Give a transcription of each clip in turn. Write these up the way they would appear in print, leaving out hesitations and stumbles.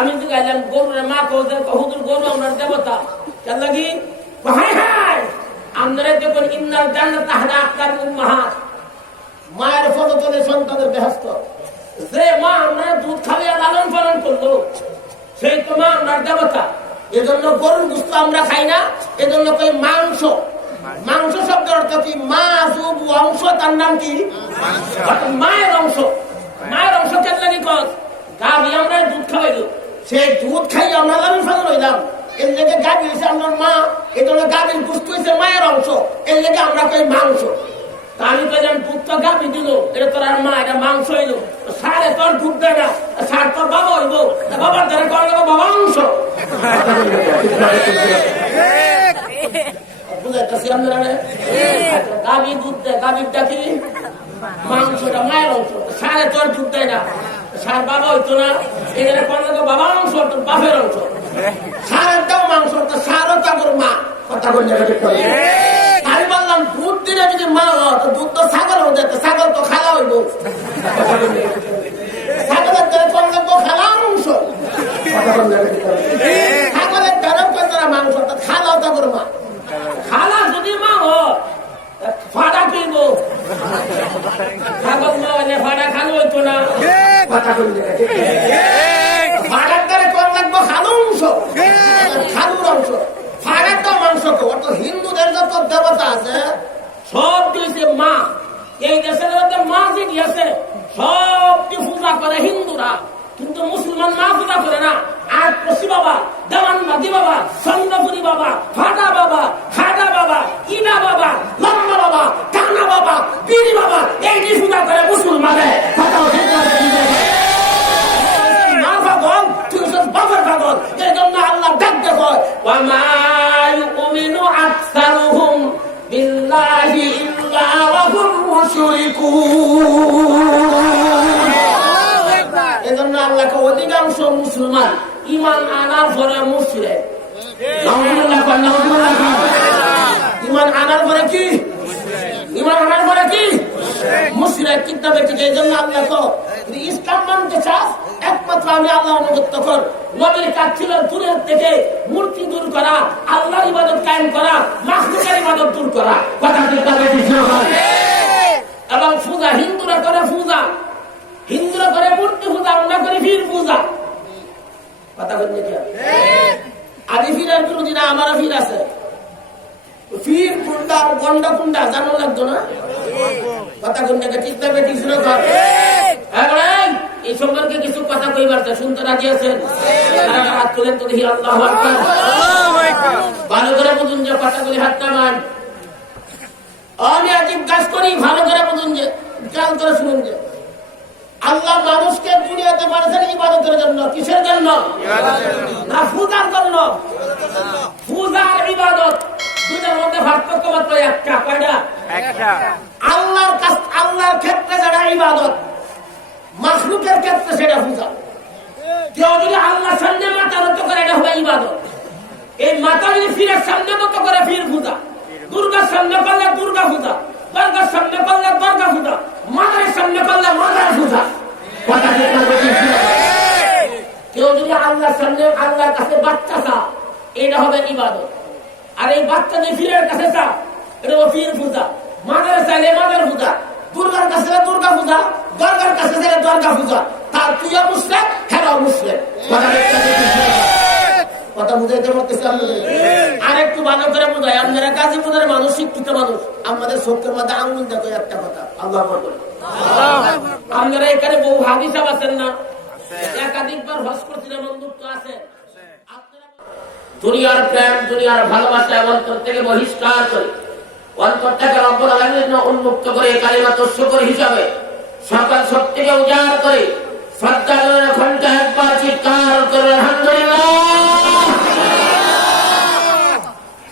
আমি তো গেলাম গরুর মা কৌদের হুজুর গরু আমরা দেবতা কেন লাগি হায় হায় আমরা দেখুন ইন্নাল জান্নাত তাহতা আকতার উম্মাহাত মায়ের ফলতলে সন্তানের বেহেশত যে মা আমরা দুধ খাইয়ে লালন পালন করলো সেই তো মা আমরা দেবতা এজন্য গরুর গোশত আমরা খাই না এজন্য কই মাংস মাংস শব্দের অর্থ কি মা যুব অংশ তার নাম কি মায়ের অংশ মায়ের অংশ কেন লাগি কস গাভী আমরা দুধ খাওয়াইলো সেই দুধ খাই আমরা লালন পালন হইলাম এর লেগে গাভী হয়েছে আমার মা এই জন্য গাভীর গোশত হয়েছে মায়ের অংশ এর লেগে আমরা কই মাংস তা আমি কইলাম দুধ তো গাভী দিল এটা তোর আর মা এটা মাংস হইলো সারে তোর দুধ দেয় না সার তোর বাবা হইব বাবার দ্বারা করা যাবো বাবা অংশ বুঝাইতেছি আপনারা গাভী দুধ দেয় গাভীরটা কি মাংসটা মায়ের অংশ সারে তোর দুধ দেয় না সার বাবা হইতো না এখানে করা যাবো বাবা অংশ তোর বাপের অংশ সারের দাও মাংস সারও তারপর মা কথা বললে আমি বললাম দুধ দিলে যদি মা তো দুধ তো ছাগল হয়ে যেত ছাগল তো খালা হইব ছাগলের দ্বারা করা যাবো খালা অংশ ছাগলের দ্বারাও করা মাংস তো খালাও তারপর মা খালা যদি মা ফাটা কিনব ছাগল মা হলে ফাটা খালো হইতো না কথা বললে ফাটার দ্বারা করা লাগবো খালো অংশ খালুর অংশ ফাটারটা মাংস অর্থ হিন্দুদের যত দেবতা আছে সব দিয়েছে মা এই দেশের মধ্যে মা যিনি আছে সবটি পূজা করে হিন্দুরা কিন্তু মুসলমান মা পূজা করে না আর পশি বাবা দেওয়ানবাদী বাবা চন্দ্রপুরী বাবা ফাটা বাবা খাটা বাবা ইনা বাবা লম্বা বাবা কানা বাবা পিড়ি বাবা এইটি পূজা করে মুসলমানের মা পাগল তুই বাবার পাগল এই জন্য আল্লাহ ডাক দেখো ইউমিনু আকসারুহুম বিল্লাহি ইল্লা ওয়া হুম মুশরিকুন এজন্য আল্লাহকে অধিকাংশ মুসলমান ঈমান আনার পরে মুশরিক নাউজুবিল্লাহ নাউজুবিল্লাহ ঈমান আনার পরে কি ঈমান আনার পরে কি মুশরিক কিতাবে ঠিক এজন্য আল্লাহ তো ইসলাম মানতে চাস একমাত্র আমি আল্লাহর অনুগত্য কর নবীর কাজ ছিল দূরের থেকে মূর্তি দূর করা আল্লাহর ইবাদত কায়েম করা মাখলুকের ইবাদত দূর করা কথা কিতাবে ঠিক এবং পূজা হিন্দুরা করে পূজা হিন্দুরা করে মূর্তি পূজা আমরা করি ফির পূজা কথা বলছে কি আদি ফিরের বিরোধী না আমারও ফির আছে ফির কুন্ডা গন্ড কুন্ডা জানো লাগতো না কথা কোনটাকে ঠিক থাকবে ঠিক ছিল এই সম্পর্কে কিছু কথা কইবার শুনতে রাজি আছেন হাত তুলেন তো দেখি আল্লাহু আকবার ভালো করে বুঝুন যে কথাগুলি হাত নামান আমি আজীব কাজ করি ভালো করে বুঝুন যে খেয়াল করে শুনুন যে আল্লাহ মানুষকে দুনিয়াতে পাঠাচ্ছেন ইবাদতের জন্য কিসের জন্য না পূজার জন্য পূজার ইবাদত দুটোর মধ্যে পার্থক্য মাত্র একটা কয়টা আল্লাহর কাছ আল্লাহর ক্ষেত্রে যেটা ইবাদত মাখলুকের ক্ষেত্রে সেটা পূজা কেউ যদি আল্লাহ সামনে মাথা নত করে এটা হবে ইবাদত এই মাথা যদি ফিরের সামনে নত করে ফির পূজা দুর্গার সামনে করলে দুর্গা পূজা দুর্গার সামনে করলে দুর্গা পূজা মাদারের সামনে করলে মাদার পূজা কেউ যদি আল্লাহর সামনে আল্লাহর কাছে বাচ্চা চা এটা হবে ইবাদত আর এই বাচ্চা যদি ফিরের কাছে চা এটা হবে ফির পূজা মাদারে চাইলে মাদার পূজা দুর্গার কাছে দুর্গা পূজা দুর্গার কাছে দুর্গা পূজা তার তুইও মুসলিম হেরাও মুসলিম কথা বুঝাইতে পারতেছি আর একটু ভালো করে বুঝাই আপনারা গাজীপুরের মানুষ শিক্ষিত মানুষ আমাদের চোখের মধ্যে আঙুল দেখো একটা কথা আল্লাহ আপনারা এখানে বহু হাজি সাহেব আছেন না একাধিকবার হজ করছিলেন বন্ধুত্ব আছে দুনিয়ার প্রেম দুনিয়ার ভালোবাসা অন্তর থেকে বহিষ্কার করে অন্তর থেকে রব্বুল আলামিন উন্মুক্ত করে কালিমাতুশ শুকর হিসাবে সকাল শক্তিকে উজাড় করে শ্রদ্ধার ঘন্টা একবার চিৎকার করে আলহামদুলিল্লাহ।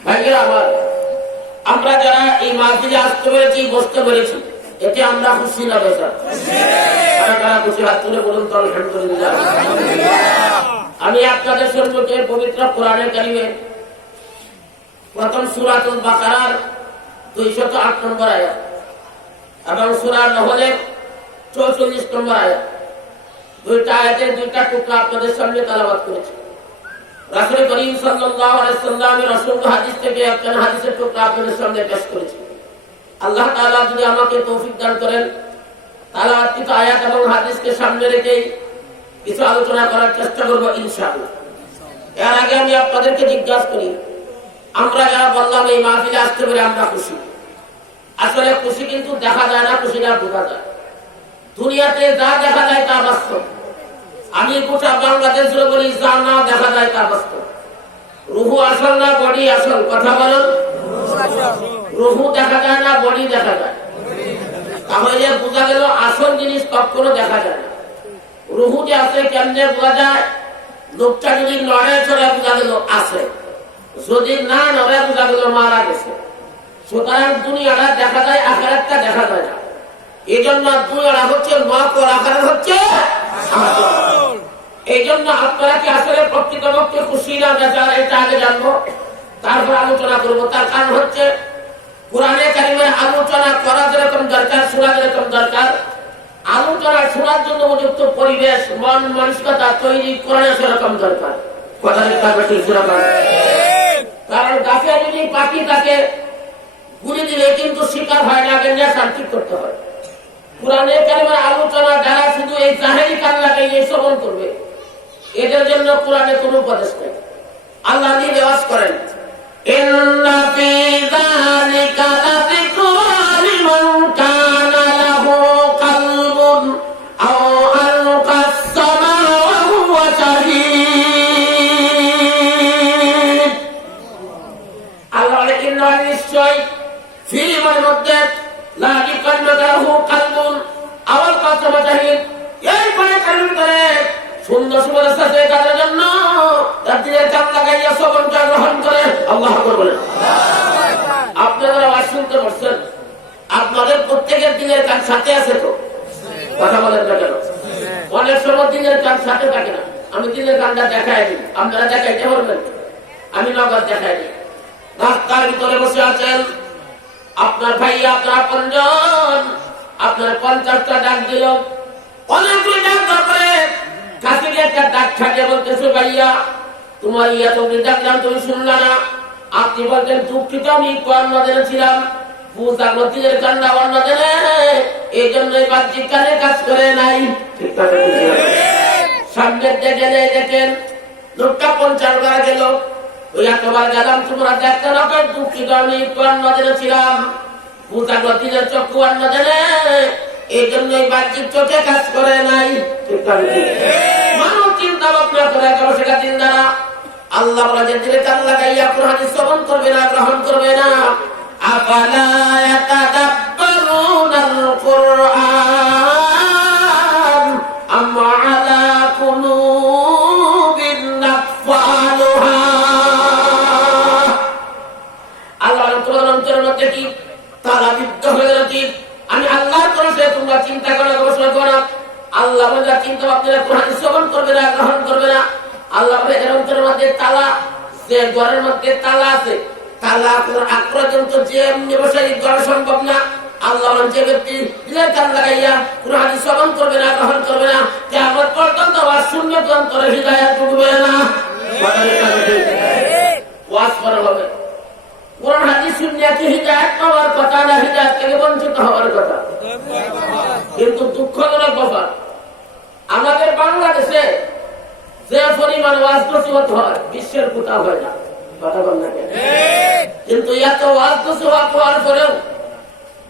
ভাইয়েরা আমার আমরা যারা এই মাহফিলে আসতে পেরেছি বসতে পেরেছি এতে আমরা খুশি না বেশা কারা কারা খুশি হাত তুলে বলুন তো আলহামদুলিল্লাহ। আমি আপনাদের সম্মুখে পবিত্র কোরআনের কারিমে প্রথম সূরাতুল বাকারার 208 নম্বর আয়াত এবং সূরা নহলের 44 নম্বর আয়াত দুইটা আয়াতের দুইটা টুকরা আপনাদের সামনে তেলাওয়াত করেছি। রাসূল করিম সাল্লাল্লাহু আলাইহি সাল্লামের অসংখ্য হাদিস থেকে একটা হাদিসের টুকরা আপনাদের সামনে পেশ করেছি। আল্লাহ তাআলা যদি আমাকে তৌফিক দান করেন, তালাওয়াতকৃত আয়াত এবং হাদিসকে সামনে রেখেই কিছু আলোচনা করার চেষ্টা করব ইনশাআল্লাহ। এর আগে আমি আপনাদেরকে জিজ্ঞাসা করি, আমরা যারা বললাম এই মাহফিলে আসতে পেরে আমরা খুশি। আসলে খুশি কিন্তু দেখা যায় না, খুশিটা বোঝা যায়। দুনিয়াতে যা দেখা যায় তা বাস্তব। আমি গোটা বাংলাদেশ জুড়ে বলি, যা না দেখা যায় তা বাস্তব। রুহু আসল না বডি আসল? কথা বলেন। রুহু দেখা যায় না, বডি দেখা যায়। তাহলে বোঝা গেল আসল জিনিস কখনো দেখা যায় না। রুহু যে আছে কেমনে বোঝা যায়? লোকটা যদি নড়ে চড়ে বোঝা গেল আছে, যদি না নড়ে বোঝা গেল মারা গেছে। সুতরাং দুনিয়াটা দেখা যায়, আখিরাতটা দেখা যায় না। এই জন্য দুনিয়াটা হচ্ছে নকল, আখিরাত হচ্ছে আসল। এই জন্য আপনারা কি আসলে প্রকৃতপক্ষে খুশি না বেজার? এটা আগে জানবো, তারপর আলোচনা করবো। তার কারণ হচ্ছে কোরআনে কারিমের আলোচনা করা যেরকম দরকার, শোনা যেরকম দরকার, আলোচনা শোনার জন্য উপযুক্ত পরিবেশ, মন মানসিকতা তৈরি করা সেরকম দরকার। কথা কারণ গাছে যদি পাখি তাকে গুলি দিলে কিন্তু শিকার হয় না, নেশান ঠিক করতে হয়। কোরআনে কারিমের আলোচনা যারা শুধু এই জাহেরি কান্নাকে এই শ্রবণ করবে, এদের জন্য কোরআনে কোনো উপদেশ নেই। আল্লাহ নিজে ওয়াজ করেন, ইন্না ফি যালিকা লাযিকরা লিমান কানা লাহু কলবুন আও আলকাস সামাআ ওয়া হুয়া শাহীদ। আল্লাহ বলে, ইন্না নিশ্চয় ফি মানে মধ্যে লাযিকরা লাহু কলবুন আও আলকাস সামাআ শাহীদ। এই পরে কারণ করে সুন্দর সুন্দর আছে তাদের জন্য দিনের কান লাগাইয়া শ্রবণটা গ্রহণ করে। আল্লাহু আকবার বলেন। আপনারা আওয়াজ শুনতে পাচ্ছেন? আপনাদের প্রত্যেকের দিনের কান সাথে আছে তো? কথা বলেন না কেন? অনেক সময় দিনের কান সাথে থাকে না। আমি দিনের কানটা দেখাই দিই, আপনারা দেখাইতে পারবেন? আমি নগদ দেখাই দিই। রাস্তার ভিতরে বসে আছেন আপনার ভাই, আপনার আপনজন, আপনার 50টা ডাক দিল, অনেকগুলো ডাক তারপরে কাছে একটা ডাক থাকে, বলতেছে ভাইয়া তোমার ইয়া তুমি ডাকলাম তুমি শুনলা না। আপনি বলতেন দুঃখিত, আমি অন্য দিনে ছিলাম, বুঝলাম দিনের কান্না অন্য দিনে, এই জন্য বাহ্যিক কানে কাজ করে নাই। সামনের দিকে দেখেন লোকটা 50 বার গেল, ওই এতবার গেলাম তোমরা দেখতে না, দুঃখিত আমি অন্য দিনে ছিলাম, বুঝলাম দিনের চক্ষু অন্য দিনে, এই জন্য বাহ্যিক চোখে কাজ করে নাই। মানুষ চিন্তা ভাবনা করে গেল সেটা চিন্তা না। আল্লাহ বলে যে দিলে কান লাগাইয়া কোরআন শ্রবণ করবে না, গ্রহণ করবে না। আফালা ইয়াতাদাব্বারুনাল কুরআন আম আলা কুলুবিন আকফালুহা। আল্লাহ তোমার অন্তরের মধ্যে কি তালাবিদ্ধ হয়ে গেছে? আমি আল্লাহর কোরআনে তোমরা চিন্তা করো, গবেষণা করো। আল্লাহ বলে চিন্তা ভাবনা কোরআন শ্রবণ করবে না, গ্রহণ করবে না। আল্লাহ বলে এর অন্তরের মধ্যে তালা, যে ঘরের মধ্যে তালা আছে, তালা পর্যন্ত যে এমনি বসে করা সম্ভব না। আল্লাহ যে ব্যক্তি দিলের কান লাগাইয়া কোরআন শ্রবণ করবে না, গ্রহণ করবে না, কিয়ামত পর্যন্ত ওয়াজ শুনবে তো অন্তরে হিদায়াত ঢুকবে না। ওয়াজ করা হবে, কোরআন হাদিস শুনলে কি হিদায়াত পাওয়ার কথা না হিদায়াত থেকে বঞ্চিত হওয়ার কথা? কিন্তু দুঃখজনক ব্যাপার, আমাদের বাংলাদেশে যে পরিমাণ ওয়াজ নসিহত হয় বিশ্বের কোথাও হয় না। কথা বল না কেন? কিন্তু এত ওয়াজ নসিহত হওয়ার পরেও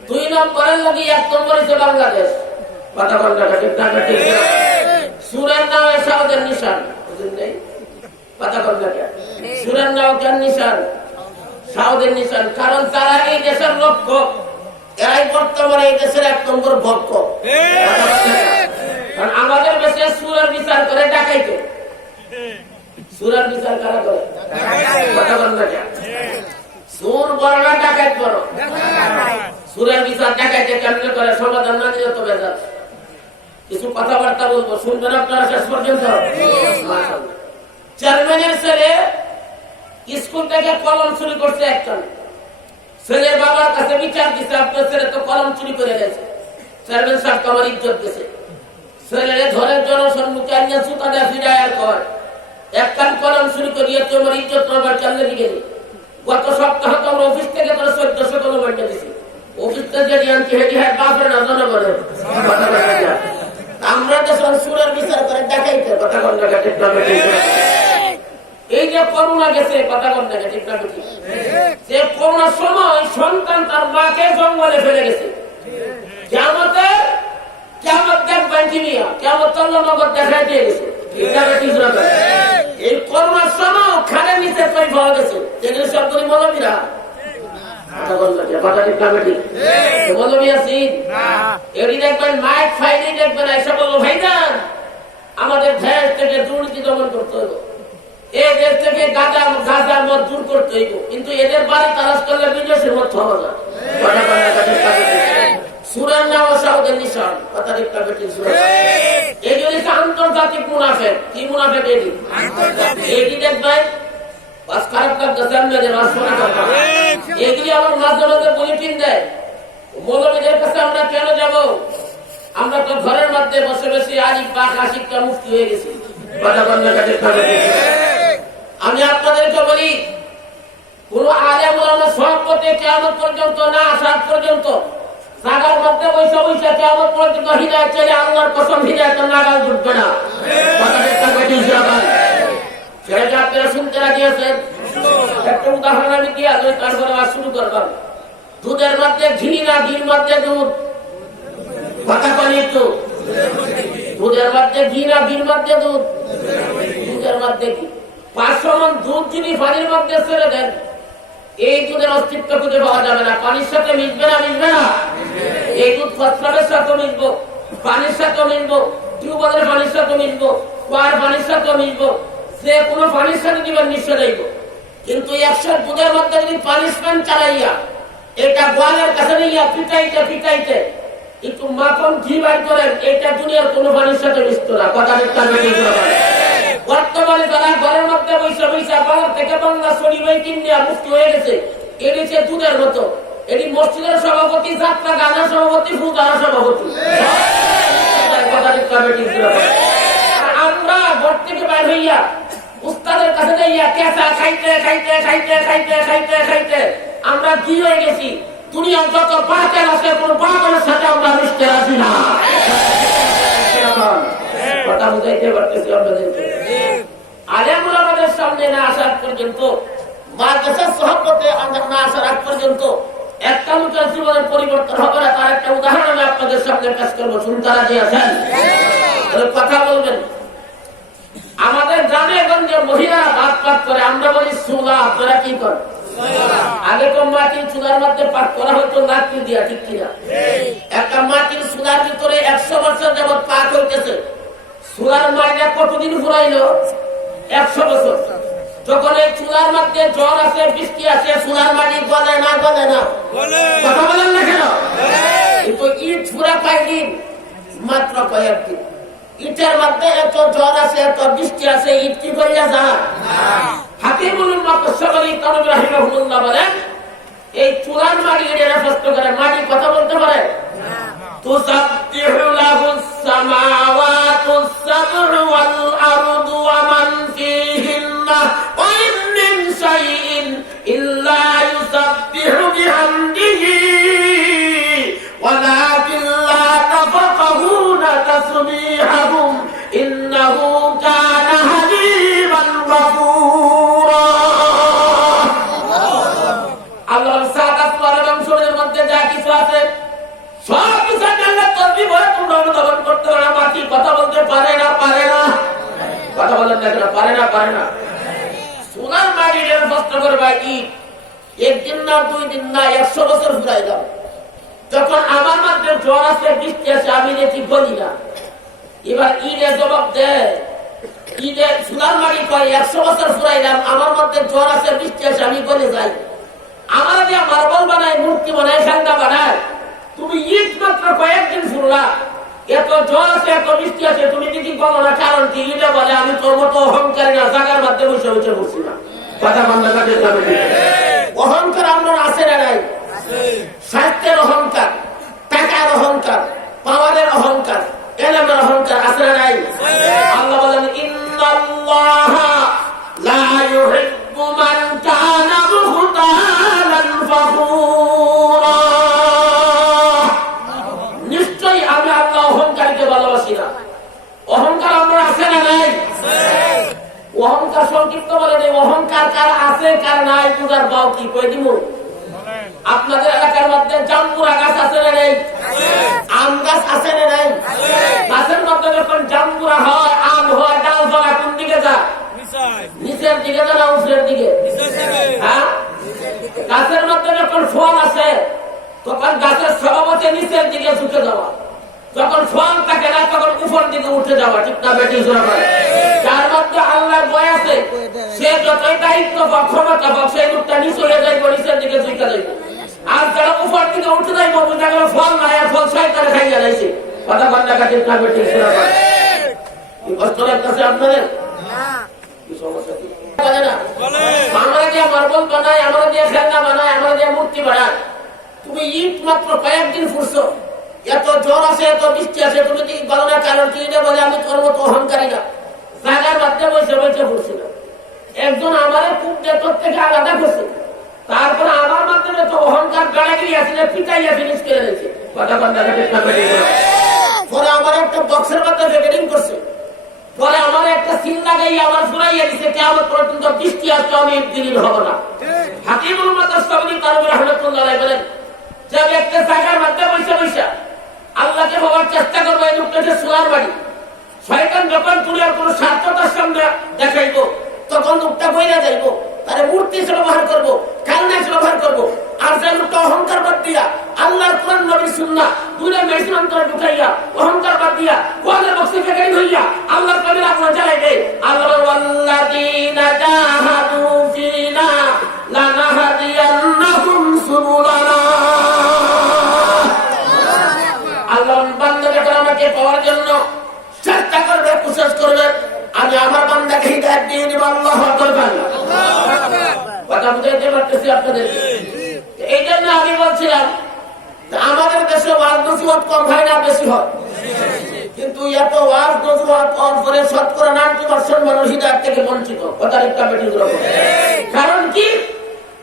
2 নম্বরের লাগি 1 নম্বর হচ্ছে বাংলাদেশ। কথা বল না ঠিক না? সুরের নামে সাউদের নিশান, বুঝলেন নাই? কথা বল না কেন? সুরের নাম কেন নিশান? সাউদের নিশান। কারণ তারা এই দেশের লক্ষ্য, এরাই বর্তমানে এই দেশের 1 নম্বর ভক্ত। কারণ আমাদের দেশে সুরের বিচার করে ডাকাইতে। সুরের বিচার কারা করে? কথা বল না কেন? সুর বড় না ডাকাইত বড়? সুরের বিচার ডাকাইতে কেমনে করে? সমাধান না দিলে তো বেজার। কিছু কথাবার্তা বলবো, শুনবেন আপনারা শেষ পর্যন্ত। চেয়ারম্যানের ছেলে স্কুল থেকে কলম চুরি করছে একজন, ছেলের বাবার কাছে বিচার দিচ্ছে আপনার ছেলে তো কলম চুরি করে গেছে, চেয়ারম্যান সাহেব আমার ইজ্জত দিয়েছে। ছেলেরে ধরে জনসম্মুখে আনিয়া সুতাটা ফিরাইয়ার কর এক কান কলম শুরু করিয়া তোমার ইজ্জত নবার চাললে দিকে গত সপ্তাহ তো আমরা অফিস থেকে তোরা 1400 কলম বানিয়ে দিছি অফিস থেকে আনছি হেঁটে হ্যাঁ বাপরে না জনগণের আমরা তো সুরের বিচার করে দেখাইতে কথা কন জায়গা ঠিক না এই যে করোনা গেছে কথা কন জায়গা ঠিক না যে করোনার সময় সন্তান তার মাকে জঙ্গলে ফেলে গেছে কেমন দেখবেন চিনিয়া কেমন চন্দ্রনগর দেখাই দিয়ে গেছে এই করোনার সময় খানের নিচে তৈরি পাওয়া গেছে যেগুলো সবগুলি মৌলবীরা আমাদের দেশ থেকে দুর্নীতি দমন করতে হইব এই দেশ থেকে গাঁজা মদ দূর করতে হইব কিন্তু এদের বাড়ি তালাশ করলে বিদেশের মত হওয়া যায় সুরের নাম সাউদের নিশান কথা একটা বেটি সুরের এগুলি আন্তর্জাতিক মুনাফেক কি মুনাফেক এটি দেখবেন বাস খারাপ লাগতেছে এগুলি আমার মাঝে মাঝে বুলেটিন দেয় মৌলবীদের কাছে আমরা কেন যাব আমরা তো ঘরের মধ্যে বসে বসে আলিফ বা আশিকটা মুক্তি হয়ে গেছি আমি আপনাদেরকে বলি কোন আলেম ওলামা সভাপতি কিয়ামত পর্যন্ত না আসার পর্যন্ত জাগার মধ্যে বৈশা বৈশা কিয়ামত পর্যন্ত হিদায়াত চাইলে আল্লাহর কসম হিদায়াত নাগাল জুটবে না সেটা আপনারা শুনতে রাজি আছেন একটা উদাহরণ আমি দিয়ে আসলে তারপরে আজ শুরু করলাম দুধের মধ্যে ঘি না ঘির মধ্যে দুধ কথা বলি একটু দুধের মধ্যে ঘি না ঘির মধ্যে দুধ দুধের মধ্যে ঘি 500 মণ দুধ যদি পানির মধ্যে ছেড়ে দেন এই দুধের অস্তিত্ব খুঁজে পাওয়া যাবে না পানির সাথে মিশবে না এই দুধ ফসফরাসের সাথে মিশবো পানির সাথে মিশবো টিউবওয়েলের পানির সাথে মিশবো কুয়ার পানির সাথে মিশবো যে কোনো পানির সাথে দিবেন মিশে যাইব কিন্তু 100 দুধের মধ্যে যদি পানিশমেন্ট চালাইয়া এটা গোয়ালের কাছে নিয়ে পিটাইতে একটু মাখন ঘি বাইর করেন এটা দুনিয়ার কোনো পানির সাথে মিশতো না কথা বর্তমানে যারা ঘরের মধ্যে বৈশা বাজার থেকে বাংলা শরীর কিনে মুক্তি হয়ে গেছে এটি সে দুধের মতো এটি মসজিদের সভাপতি যাত্রা গানের সভাপতি ফুজার সভাপতি আমরা ঘর থেকে বাইর হইয়া উস্তাদের কাছে যাইয়া কেঁচা খাইতে আমরা কি হয়ে গেছি দুনিয়ার যত পাঁচের আছে কোন পাগলের সাথে আমরা মিশতে আসি না কথা বুঝাইতে পারতেছি আপনাদেরকে আলেম ওলামাদের সামনে না আসার পর্যন্ত মাদ্রাসার সভাপতি না আসার আগ পর্যন্ত একটা লোকের জীবনের পরিবর্তন হবে না তার একটা উদাহরণ আমি আপনাদের সামনে পেশ করবো শুনতে রাজি আছেন কথা বলবেন আমাদের গ্রামে গঞ্জে মহিলা ভাত করে আমরা বলি চুলা আপনারা কি করেন আগে তো মাটির চুলার মধ্যে পাক করা হতো লাকড়ি দিয়া ঠিক কিনা একটা মাটির চুলার ভিতরে 100 বছর যাবৎ পাক হইতেছে চুলার মাইনা কতদিন ফুরাইলো 100 বছর যখন এই চুলার মধ্যে জ্বর আছে বৃষ্টি আছে চুলার মাটি গলে না কথা বলেন না কেন কিন্তু ইট ফুরা পাইনি মাত্র কয়েকদিন ইটের মধ্যে এত জ্বর আছে এত বৃষ্টি আছে ইট কি করিয়া যা হাকিমুল মুতাসাব্বিহি তানবী রাহিমাহুল্লাহ বলেন এই চুলার মাটি এর প্রশ্ন করে মাটি কথা বলতে পারে তুসাব্বিহু লাহুস সামাওয়াতুস সাব'উ ওয়াল আরদু ওয়া মান ফীহিন্না ওয়া ইন মিন শাইইন ইল্লা ইউসাব্বিহু বিহামদিহি ওয়ালাকিন লা তাফকাহুনা তাসবিহাহুম ইন্নাহু কানা হালিমান গফুরা আল্লাহর সাদাত ওয়ার শরীরের মধ্যে যা কিছু আছে সব কিছু আল্লাহ তসবিহ বলে তোমরা অনুধাবন করতে পারো না মাটি কথা বলতে পারে না কথা বলেন না কেন পারে না সোনার মাটি এর প্রশ্ন করবা কি একদিন না 2 দিন না 100 বছর ঘুরাইলাম যখন আমার মধ্যে জ্বর আছে বৃষ্টি আছে আমি দেখি বলি না এবার ঈদের জবাব দেয় ঈদের সোনার মাটি কয় 100 বছর ঘুরাইলাম আমার মধ্যে জ্বর আছে বৃষ্টি আছে আমি বলে যাই আমার দিয়ে মার্বল বানায় মূর্তি বানায় সাঙ্গা বানায় তুমি ঈদ মাত্র কয়েকদিন শুনলা এত জ্বর আছে এত বৃষ্টি আছে তুমি দেখি বলো না কারণ কি ঈদে বলে আমি তোর মতো অহংকারী না জাগার মধ্যে বসে বসছি না কথা বন্ধ কাটে অহংকার আমরা আছে না নাই স্বাস্থ্যের অহংকার টাকার অহংকার পাওয়ারের অহংকার এলেমের অহংকার না নাই? আল্লাহ বলেন ইন্নাল্লাহা লা ইউহিব্বু মান কানা মুখতালান ফাখুরা। নিশ্চয়ই আমি আল্লাহ অহংকারীকে ভালোবাসি না। অহংকার আমরা আছে না নাই? অহংকার সংক্ষিপ্ত বলে নেই, অহংকার কার আছে কার নাই বুঝার বাউ কি কই দিব। আপনাদের এলাকার মধ্যে জাম্বুরা গাছ আছে না নেই? আম গাছ আছে না নাই? গাছের মধ্যে যখন জাম্বুরা হয়, আম হয়, ডাল ফলা কোন দিকে যায়? নিচের দিকে না উপরের দিকে? হ্যাঁ, গাছের মধ্যে যখন ফল আসে তখন গাছের স্বভাব হচ্ছে নিচের দিকে ঝুঁকে যাওয়া, যখন ফল থাকে না তখন উপর দিকে উঠে যাওয়া। ঠিক না বেটি? যার মধ্যে আল্লাহর ভয় আছে সে যতই দায়িত্ব বা ক্ষমতা বা সেই লোকটা নিচে হয়ে যাইব, নিচের দিকে ঝুঁকে যাইব। আর যারা উপর দিকে উঠে যাইব বুঝা গেল ফল নাই, আর ফল শয়তানে খাইয়া যাইছে। কথা বন্ধা কাছে ঠিক না বেটি? কষ্ট লাগতেছে আপনাদের? কি সমস্যা কি? আমরা দিয়ে মার্বল বানায়, আমরা দিয়ে খেলনা বানায়, আমরা দিয়ে মূর্তি বানায়। তুমি ইট মাত্র কয়েকদিন ফুরছো, এত জ্বর আছে, এত বৃষ্টি আছে, তুমি কি বলো না কারণ কি বলে আমি তোর মতো অহংকারী না, জায়গার মধ্যে বসে বসে ফুরছিল। একজন আমার খুব তোর থেকে আলাদা করছে, তারপরে আমার মাধ্যমে তো অহংকার গাড়াগিরি আছে, পিটাইয়া ফিনিশ করে দিয়েছে। কথা বন্ধা পরে আমার একটা বক্সের মধ্যে রেকর্ডিং করছে, পরে আমার একটা সিন লাগাইয়া আমার শোনাইয়া দিচ্ছে কেমন পর্যন্ত বৃষ্টি আসতো আমি দিন হব না। হাকিমুল মুতাসাব্বিহ তারপরে রহমাতুল্লাহ আলাইহি বলেন যে আমি একটা জায়গার মধ্যে বসে বসে আল্লাহকে ভাবার চেষ্টা করবো, এই লোকটা যে সোনার বাড়ি, শয়তান যখন দুনিয়ার কোন স্বার্থতার সামনে দেখাইব তখন লোকটা বইরা যাইব, তার মূর্তি হিসেবে ব্যবহার করবো, কালনা হিসেবে ব্যবহার করবো। আর যে লোকটা অহংকার বাদ দিয়া আল্লাহর কোরআন নবীর সুন্নাহ দুইটা মেশিন অন্তরে ঢুকাইয়া অহংকার বাদ দিয়া কোরআনের বক্সে ফেকারি হইয়া আল্লাহর কবির আপনার জ্বালাইবে। আল্লাহ ওয়াল্লাযীনা জাহাদু ফীনা লানাহদিয়ান্নাহুম সুবুলানা। আল্লাহ বান্দাকে আমাকে পাওয়ার জন্য চেষ্টা করবে, কোশিশ করবে, আমি আমার বান্দাকে হিদায়াত দিয়ে দিব। আল্লাহু আকবার। কথা বুঝাইতে পারতেছি আপনাদের? এই জন্য আমি বলছিলাম আমাদের দেশে ওয়াজ নসিহত কম হয় না বেশি হয়, কিন্তু এত ওয়াজ নসিহত কম করে শতকরা 90% মানুষ হিদায়াত থেকে বঞ্চিত। কথা একটা বেঠিক রকম। কারণ কি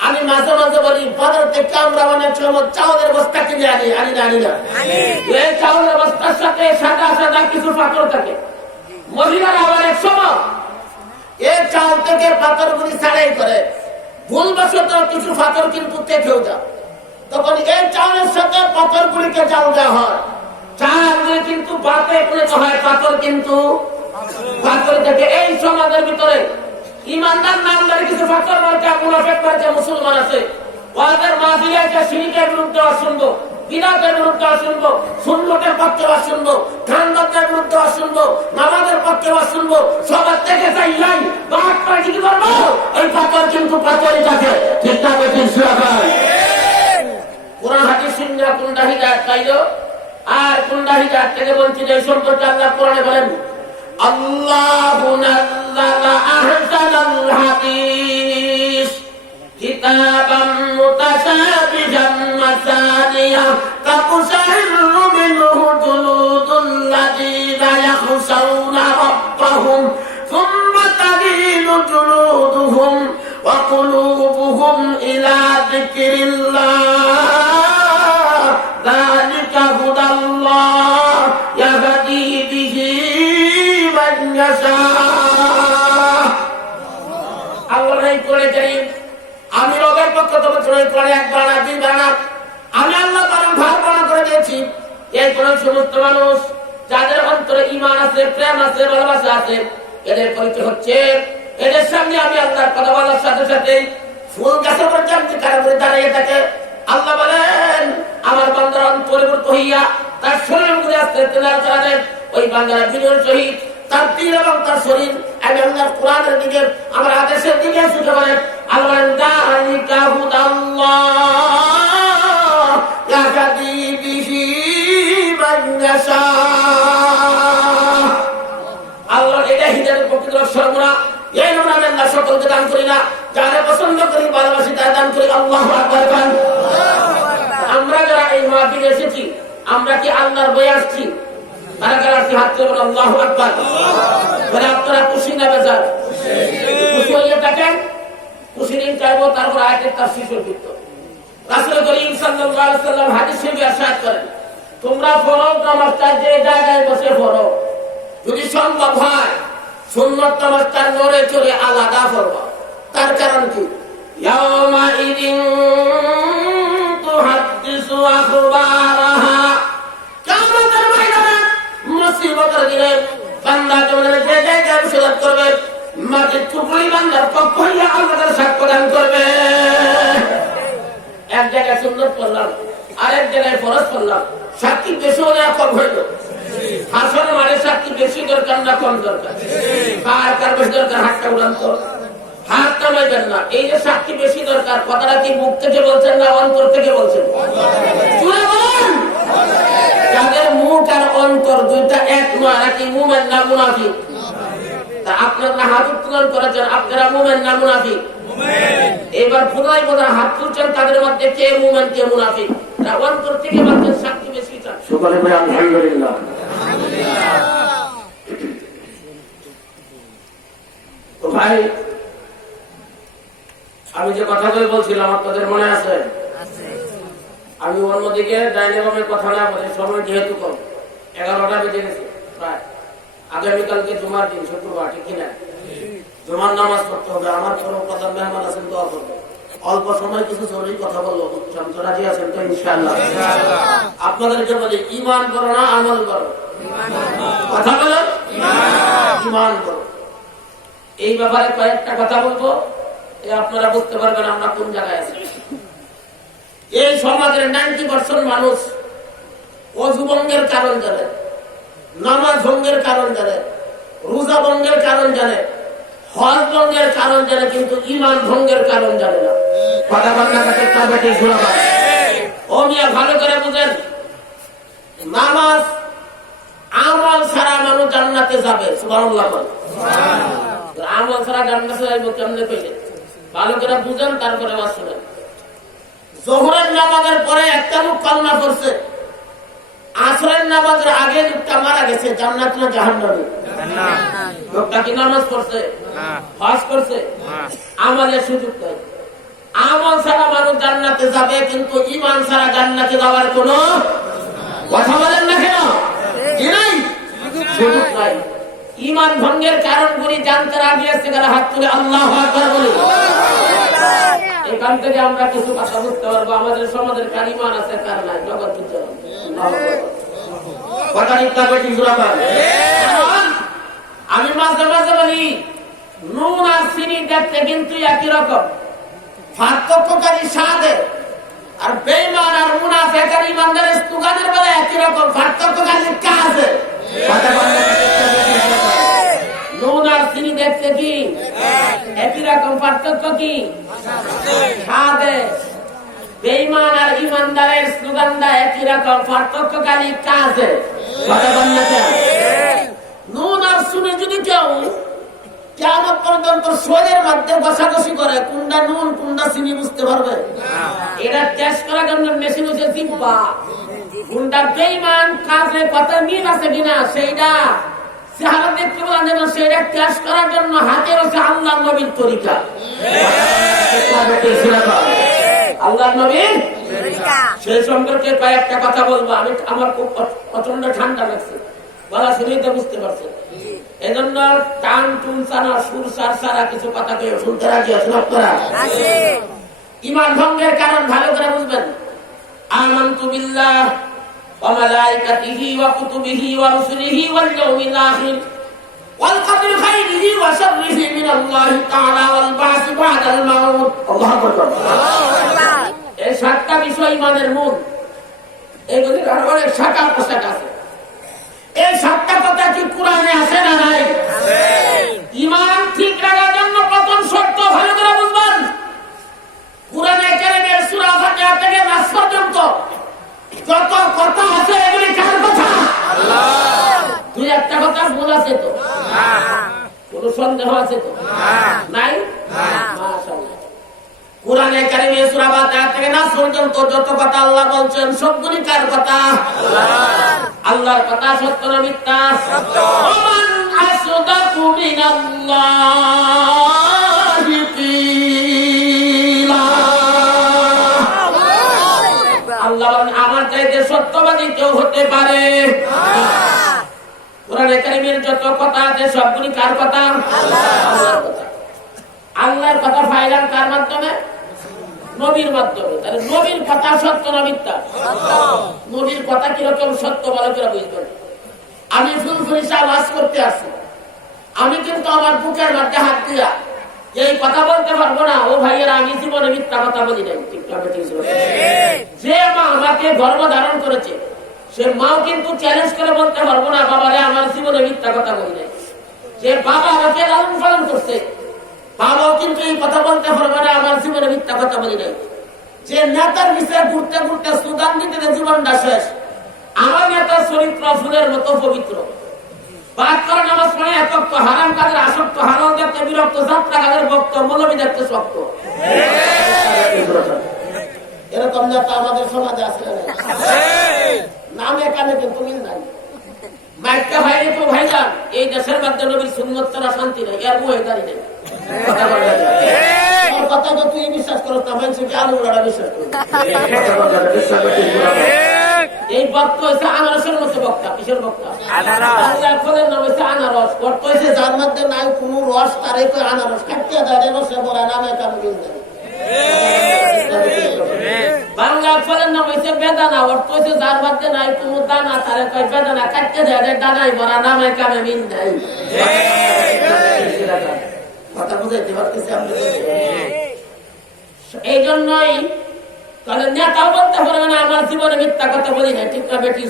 আমি মাঝে মাঝে বলি বাজার থেকে আমরা অনেক সময় চাউলের বস্তা কিনে আনি না। এই চাউলের বস্তার সাথে সাদা সাদা কিছু পাথর থাকে। মহিলারা অনেক সময় এই চাউল থেকে পাথরগুলি ছাড়াই করে, ভুলবশত কিছু পাথর কিন্তু কেটেও যায়, তখন এই চাউলের সাথে পাথরগুলিকে চাল দেওয়া হয়। চাউলগুলি কিন্তু বাতে পরিণত হয়, পাথর কিন্তু পাথর থেকে। এই সমাজের ভিতরে ইমানদার নামদারি কিছু পাথর রয়েছে, মুনাফিক রয়েছে, মুসলমান আছে। ওয়াজের মাহফিলে একটা শিরকের বিরুদ্ধে শুনবো, বিদাতের বিরুদ্ধে শুনবো, সুন্নতের পক্ষে শুনবো, ধানদাতের বিরুদ্ধে শুনবো, নামাজের পক্ষে শুনবো, সবার থেকে চাইলাই বাদ পার্টি কি করবো? এই পাথর কিন্তু পাথরই থাকে। ঠিক না বেঠিক? কোরআন হাদিস শুনলে কোনটা হিদায়াত পাইলো আর কোনটা হিদায়াত থেকে বঞ্চিত, এই সম্পর্কে আল্লাহ কোরআনে বলেন আল্লাহু নাযালা আহসানাল হাদিস কিতাবাম মুতাশাবিহাম মাসানিয়া কাকুশাইরু মিনহু জুলুদুল লাযীনা ইয়াখশাউনা রাব্বাহুম সুম্মা তালিনু জুলুদুহুম ওয়া কুলুবুহুম ইলা যিকরিল্লাহ যালিকা হুদাল্লাহ ইয়াহদি বিহি মান ইয়াশা। আল্লাহ এই কোরআনে কারীম আমি রবের পক্ষ থেকে কোরআনে একবার না দুইবার না, আমি আল্লাহ বারবার বারণ করে দিয়েছি। এই কোরআন সমস্ত মানুষ যাদের অন্তরে ঈমান আছে, প্রেম আছে, ভালোবাসা আছে, এদের পরিচয় হচ্ছে এদের সামনে আমি আল্লাহর কথা বলার সাথে সাথে ফুল গাছে পর্যন্ত কারাগারে দাঁড়িয়ে থাকে। আল্লাহ বলেন আমার বান্দার পরিবর্তন হইয়া তার শরীরের মধ্যে আস্তে আস্তে নাড়াচাড়া দেন। ওই বান্দার বিনয়ের সহিত তার তীর এবং তার শরীর আমি আল্লাহর কোরআনের দিকে, আমার আদেশের দিকে ছুটে বলেন। আল্লাহ বলেন যালিকা হুদাল্লাহ ইয়াহদি বিহি মান ইয়াশা। আল্লাহ এটা হিদায়াতের প্রকৃত সর্বনা। এই নামে আল্লাহ সকলকে দান করি না, যারা পছন্দ করি ভালোবাসি তারা দান করি। আল্লাহু আকবার। আমরা যারা এই মাহফিলে এসেছি আমরা কি আল্লাহর বয়ে আসছি? কারা কারা হাত তুলে বলেন আল্লাহু আকবার। বলে আপনারা খুশি না বেজার? খুশি হয়ে থাকেন, খুশি দিন চাইবো। তারপর আয়াতের তাফসীর শুরু করতে। রাসূল করিম সাল্লাল্লাহু আলাইহি ওয়াসাল্লাম হাদিস শরীফে ইরশাদ করেন, তোমরা ফরজ নামাজটা যে জায়গায় বসে পড়ো, যদি সম্ভব হয় সুন্নাত নামাজটা নড়ে চড়ে আলাদা পড়বা। তার কারণ কি? ইয়াউমা ইদিন তুহাদ্দিসু আখবারাহা, কিয়ামতের ময়দানে মুসিবতের দিনে বান্দা যখন যে জায়গায় মুসিবত করবে, মাটির টুকরি বান্দার পক্ষ হইয়া আল্লাহর সাক্ষ্য দান করবে। এক জায়গায় সুন্নাত পড়লাম, আরেক জায়গায় ফরজ পড়লাম, সাক্ষী বেশি হলে কম হইল। হাসনে মানে সাক্ষী বেশি দরকার না কম দরকার? কার বেশি দরকার? হাতটা উড়ান্ত, হাত নামাইবেন না। এই যে সাক্ষী বেশি দরকার, কথাটা কি মুখ থেকে বলছেন না অন্তর থেকে বলছেন? যাদের মুখ আর অন্তর দুইটা এক নয়, নাকি মুমিন না মুনাফিক? তা আপনারা হাত উত্তোলন করেছেন, আপনারা মুমিন না মুনাফিক? এবার পুনরায় বোধহয় হাত তুলছেন, তাদের মধ্যে কে মুমিন কে মুনাফিক? অন্তর থেকে বলছেন সাক্ষী বেশি চান। সকলে বলে আলহামদুলিল্লাহ। তো ভাই, আমি যে কথাগুলো বলছিলাম আপনাদের মনে আছে? আমি অন্যদিকে ডাইনামে কথা না বলে, সময় যেহেতু কম, 11টা বেজে গেছে প্রায়। আগামীকালকে জুমার দিন, শুক্রবার, ঠিক কিনা? জুমার নামাজ পড়তে হবে। আমার কোনো কথা মেহমান আছেন, দোয়া করবে। অল্প সময় কিছু জরুরি কথা বলবো, রাজি আছেন তো? ইনশাআল্লাহ। আপনাদেরকে বলি, ঈমান করো না আমল করো? কথা বলো, ঈমান করো। এই ব্যাপারে কয়েকটা কথা বলবো, আপনারা বুঝতে পারবেন আমরা কোন জায়গায় আছি। এই সমাজের 90% মানুষ অযু ভঙ্গের কারণ জানে, নামাজ ভঙ্গের কারণ জানে, রোজা ভঙ্গের কারণ জানে, হজ ভঙ্গের কারণ জানে, কিন্তু ঈমান ভঙ্গের কারণ জানে না। কথা বলতে ও মিয়া ভালো করে বুঝেন, নামাজ আমল ছাড়া মানুষ জান্নাতে যাবে। সুবহানাল্লাহ। আমল ছাড়া জান্নাতে যাইব কেমনে কইলে? ভালো করে বুঝেন, তারপরে আওয়াজ শুনেন। যোহরের নামাজের পরে একটা লোক কান্না করছে, আসরের নামাজের আগে লোকটা মারা গেছে, জান্নাত না জাহান্নামে? লোকটা কি নামাজ পড়ছে, হজ করছে, আমলের সুযোগ নেই। আমল ছাড়া মানুষ জান্নাতে যাবে, কিন্তু ঈমান ছাড়া জান্নাতে যাওয়ার কোন কথা বলেন না কেন? সুযোগ নাই। ঈমান ভঙ্গের কারণগুলি জানতে রাজি আসছে কারা? হাত তুলে আল্লাহু আকবার বলি। এখান থেকে আমরা কিছু কথা বুঝতে পারবো, আমাদের সমাজের কার ঈমান আছে কার নাই। জগৎ বুঝতে আমি মাঝে মাঝে বলি, নুন আর চিনি দেখতে কিন্তু একই রকম, পার্থক্যকারী স্বাদে। আর বেঈমান আর মুনাফিক আর ঈমানদারের স্লোগানের বেলা একই রকম, পার্থক্যকারী কাজে। নুন আর চিনি দেখতে কি একই রকম, পার্থক্য কি? স্বাদে। বেঈমান আর ঈমানদারের স্লোগানটা একই রকম, পার্থক্যকারী কাজে। নুন আর চিনি যদি কেউ কিয়ামত পর্যন্ত শরীরের মধ্যে বসাবসি করে, কোনটা নুন কোনটা চিনি বুঝতে পারবে? এটা টেস্ট করার জন্য মেশিন হচ্ছে জিহ্বা। কোনটা বেঈমান কাজে কথা মিল আছে কিনা সেইটা চেহারা দেখতে বলা যাবে, সেইটা টেস্ট করার জন্য হাতে রয়েছে আল্লাহর নবীর তরিকা। আল্লাহর নবীর সেই সম্পর্কে কয়েকটা কথা বলবো। আমি আমার খুব প্রচন্ড ঠান্ডা লাগছে, বলা শুনেই তো বুঝতে পারছেন। এই জন্য টান টুন সানা সুর সার সারা কিছু কথা কেউ শুনতে রাজি আছেন আপনারা? ঈমান ভঙ্গের কারণ ভালো করে বুঝবেন। আমানতু বিল্লাহ ওয়া মালাইকাতিহি ওয়া কুতুবিহি ওয়া রুসুলিহি ওয়াল ইয়াউমিল আখির ওয়াল কদরি খাইরিহি ওয়া শাররিহি মিনাল্লাহি তাআলা ওয়াল বা'স বা'দাল মাউত। আল্লাহু আকবার। এই সাতটা বিষয় ঈমানের মূল। এগুলির আরো অনেক শাখা প্রশাখা আছে। এই সাতটা কথা কি কোরআনে আছে না নাই? ঈমান ঠিক রাখার জন্য প্রথম শর্ত ভালো করে বুঝবেন। কোরআনে কারীমের সূরা ফাতিহা থেকে নাস পর্যন্ত যত কথা আছে এগুলি কার কথা? আল্লাহ। দুই একটা কথা ভুল আছে তো? না। কোনো সন্দেহ আছে তো? নাই? মাশাআল্লাহ। কোরআনে কারীমের সূরা ফাতিহা থেকে নাস পর্যন্ত যত কথা আল্লাহ বলছেন সবগুলি কার কথা? আল্লাহ। আল্লাহর কথা সত্য না মিথ্যা? সত্য। ওমান আসদাকু মিনাল্লাহি কিলা। আল্লাহ আমার চাইতে সত্যবাদী কেউ হতে পারে? কোরআনে কারীমের যত কথা আছে সবগুলি কার কথা? আল্লাহর কথা। আল্লাহর কথা ফাইলাম কার মাধ্যমে? নবীর মাধ্যমে। তাহলে নবীর কথা সত্য না মিথ্যা? সত্য। নবীর কথা কিরকম সত্য বলে করে বুঝবেন। আমি ফুলফুলি আওয়াজ করতে আসি, আমি কিন্তু আমার বুকের মধ্যে হাত দিয়া এই কথা বলতে পারবো না, ও ভাইয়েরা আমি জীবনে মিথ্যা কথা বলি নাই। যে মা আমাকে গর্ভ ধারণ করেছে সে মাও কিন্তু চ্যালেঞ্জ করে বলতে পারবো না, বাবারে আমার জীবনে মিথ্যা কথা বলি নাই। যে বাবা আমাকে লালন পালন করছে বাবাও কিন্তু এই কথা বলতে পারবে না, আমার জীবনে মিথ্যা কথা বলি নাই। যে নেতার বিষয়ে ঘুরতে ঘুরতে সুদান দিতে জীবনটা শেষ, আমার নেতার চরিত্র ফুলের মতো পবিত্র, পাঠ করে নামাজ পড়ে একক, হারাম কাজের আসক্ত, হারাম দেখতে বিরক্ত, যাত্রা কাজের ভক্ত, মৌলবী দেখতে শক্ত। এরকম নেতা আমাদের সমাজে আছে নামে কানে কিন্তু মিল নাই। মাইকটা ভাইরে তো ভাইজান, এই দেশের মধ্যে নবীর সুন্নত ছাড়া শান্তি নেই, এর বই দাঁড়িয়ে নেই। কথা তো তুই বিশ্বাস করো না, মানুষকে আলু লড়া বিশ্বাস করো। এই বক্তা হয়েছে আনারসের মতো বক্তা। কিসের বক্তা? ফলের নাম হয়েছে আনারস। অর্থ হয়েছে যার মধ্যে নাই কোনো রস, তারে আনারস কাটতে দেয় রসে বলে নামে কারণ মিল দেয়। বাংলা ফলের নাম হয়েছে বেদানা। অর্থ হয়েছে যার মধ্যে নাই কোনো দানা, তারে কয় বেদানা কাটতে দেয় দানাই ভরা নামে কামে মিল দেয়। কথা বুঝাইতে পারতেছি আপনি? এই জন্যই তাহলে নেতাও বলতে পারবে না আমার জীবনে মিথ্যা কথা বলি না, ঠিক না বেটি?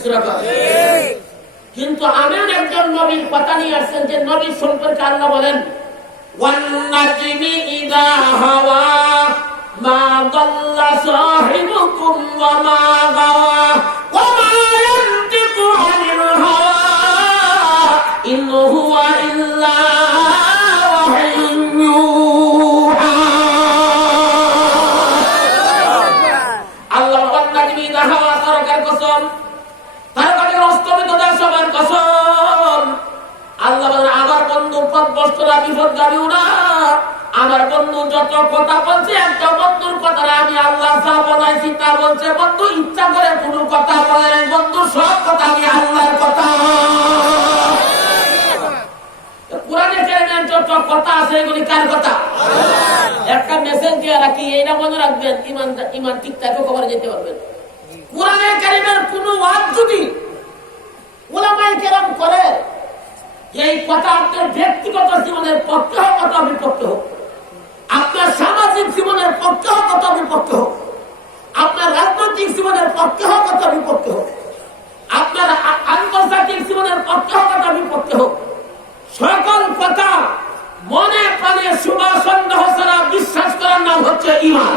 কিন্তু আমি একজন নবীর কথা নিয়ে আসছেন যে নবীর সম্পর্কে আল্লাহ বলেন ওয়ান নাজমি ইযা হাওয়া মা দাল্লা সাহিবুকুম ওয়া মা গাওয়া ওয়া মা ইয়ানতিকু আনিল হাওয়া ইন হুয়া ইল্লা ওয়াহয়ুন ইউহা। আল্লাহ ওয়ান নাজমি ইযা হাওয়া তারকার কসম, তারকার অস্তমিতদের সবার কসম। আল্লাহ বলেন আমার বন্ধু পথভ্রষ্টরা বিপদগামীও না। আমার বন্ধু যত কথা বলছে একটা বন্ধুর কথা আমি আল্লাহ যা বলাইছি তা বলছে। বন্ধু ইচ্ছা করে কোনো কথা বলে নাই, বন্ধু সব কথা আমি আল্লাহর কথা। কোরআনে কারীমের যত কথা আছে এগুলি কার কথা? একটা মেসেজ দিয়ে রাখি, এইটা মনে রাখবেন, ইমান ঠিক থাকে কবরে যেতে পারবেন। কোরআনে কারীমের কোনো ওয়াজ যদি উলামায়ে কেরাম করে, এই কথা আপনার ব্যক্তিগত জীবনের পক্ষে হোক অথবা বিপক্ষে হোক, আপনার সামাজিক জীবনের পক্ষে হোক অথবা বিপক্ষে হোক, আপনার রাজনৈতিক জীবনের পক্ষে হোক অথবা বিপক্ষে হোক, আপনার আন্তর্জাতিক জীবনের পক্ষে হোক অথবা বিপক্ষে হোক, সকল কথা মনে প্রাণে সুবা সন্দেহ ছাড়া বিশ্বাস করার নাম হচ্ছে ঈমান।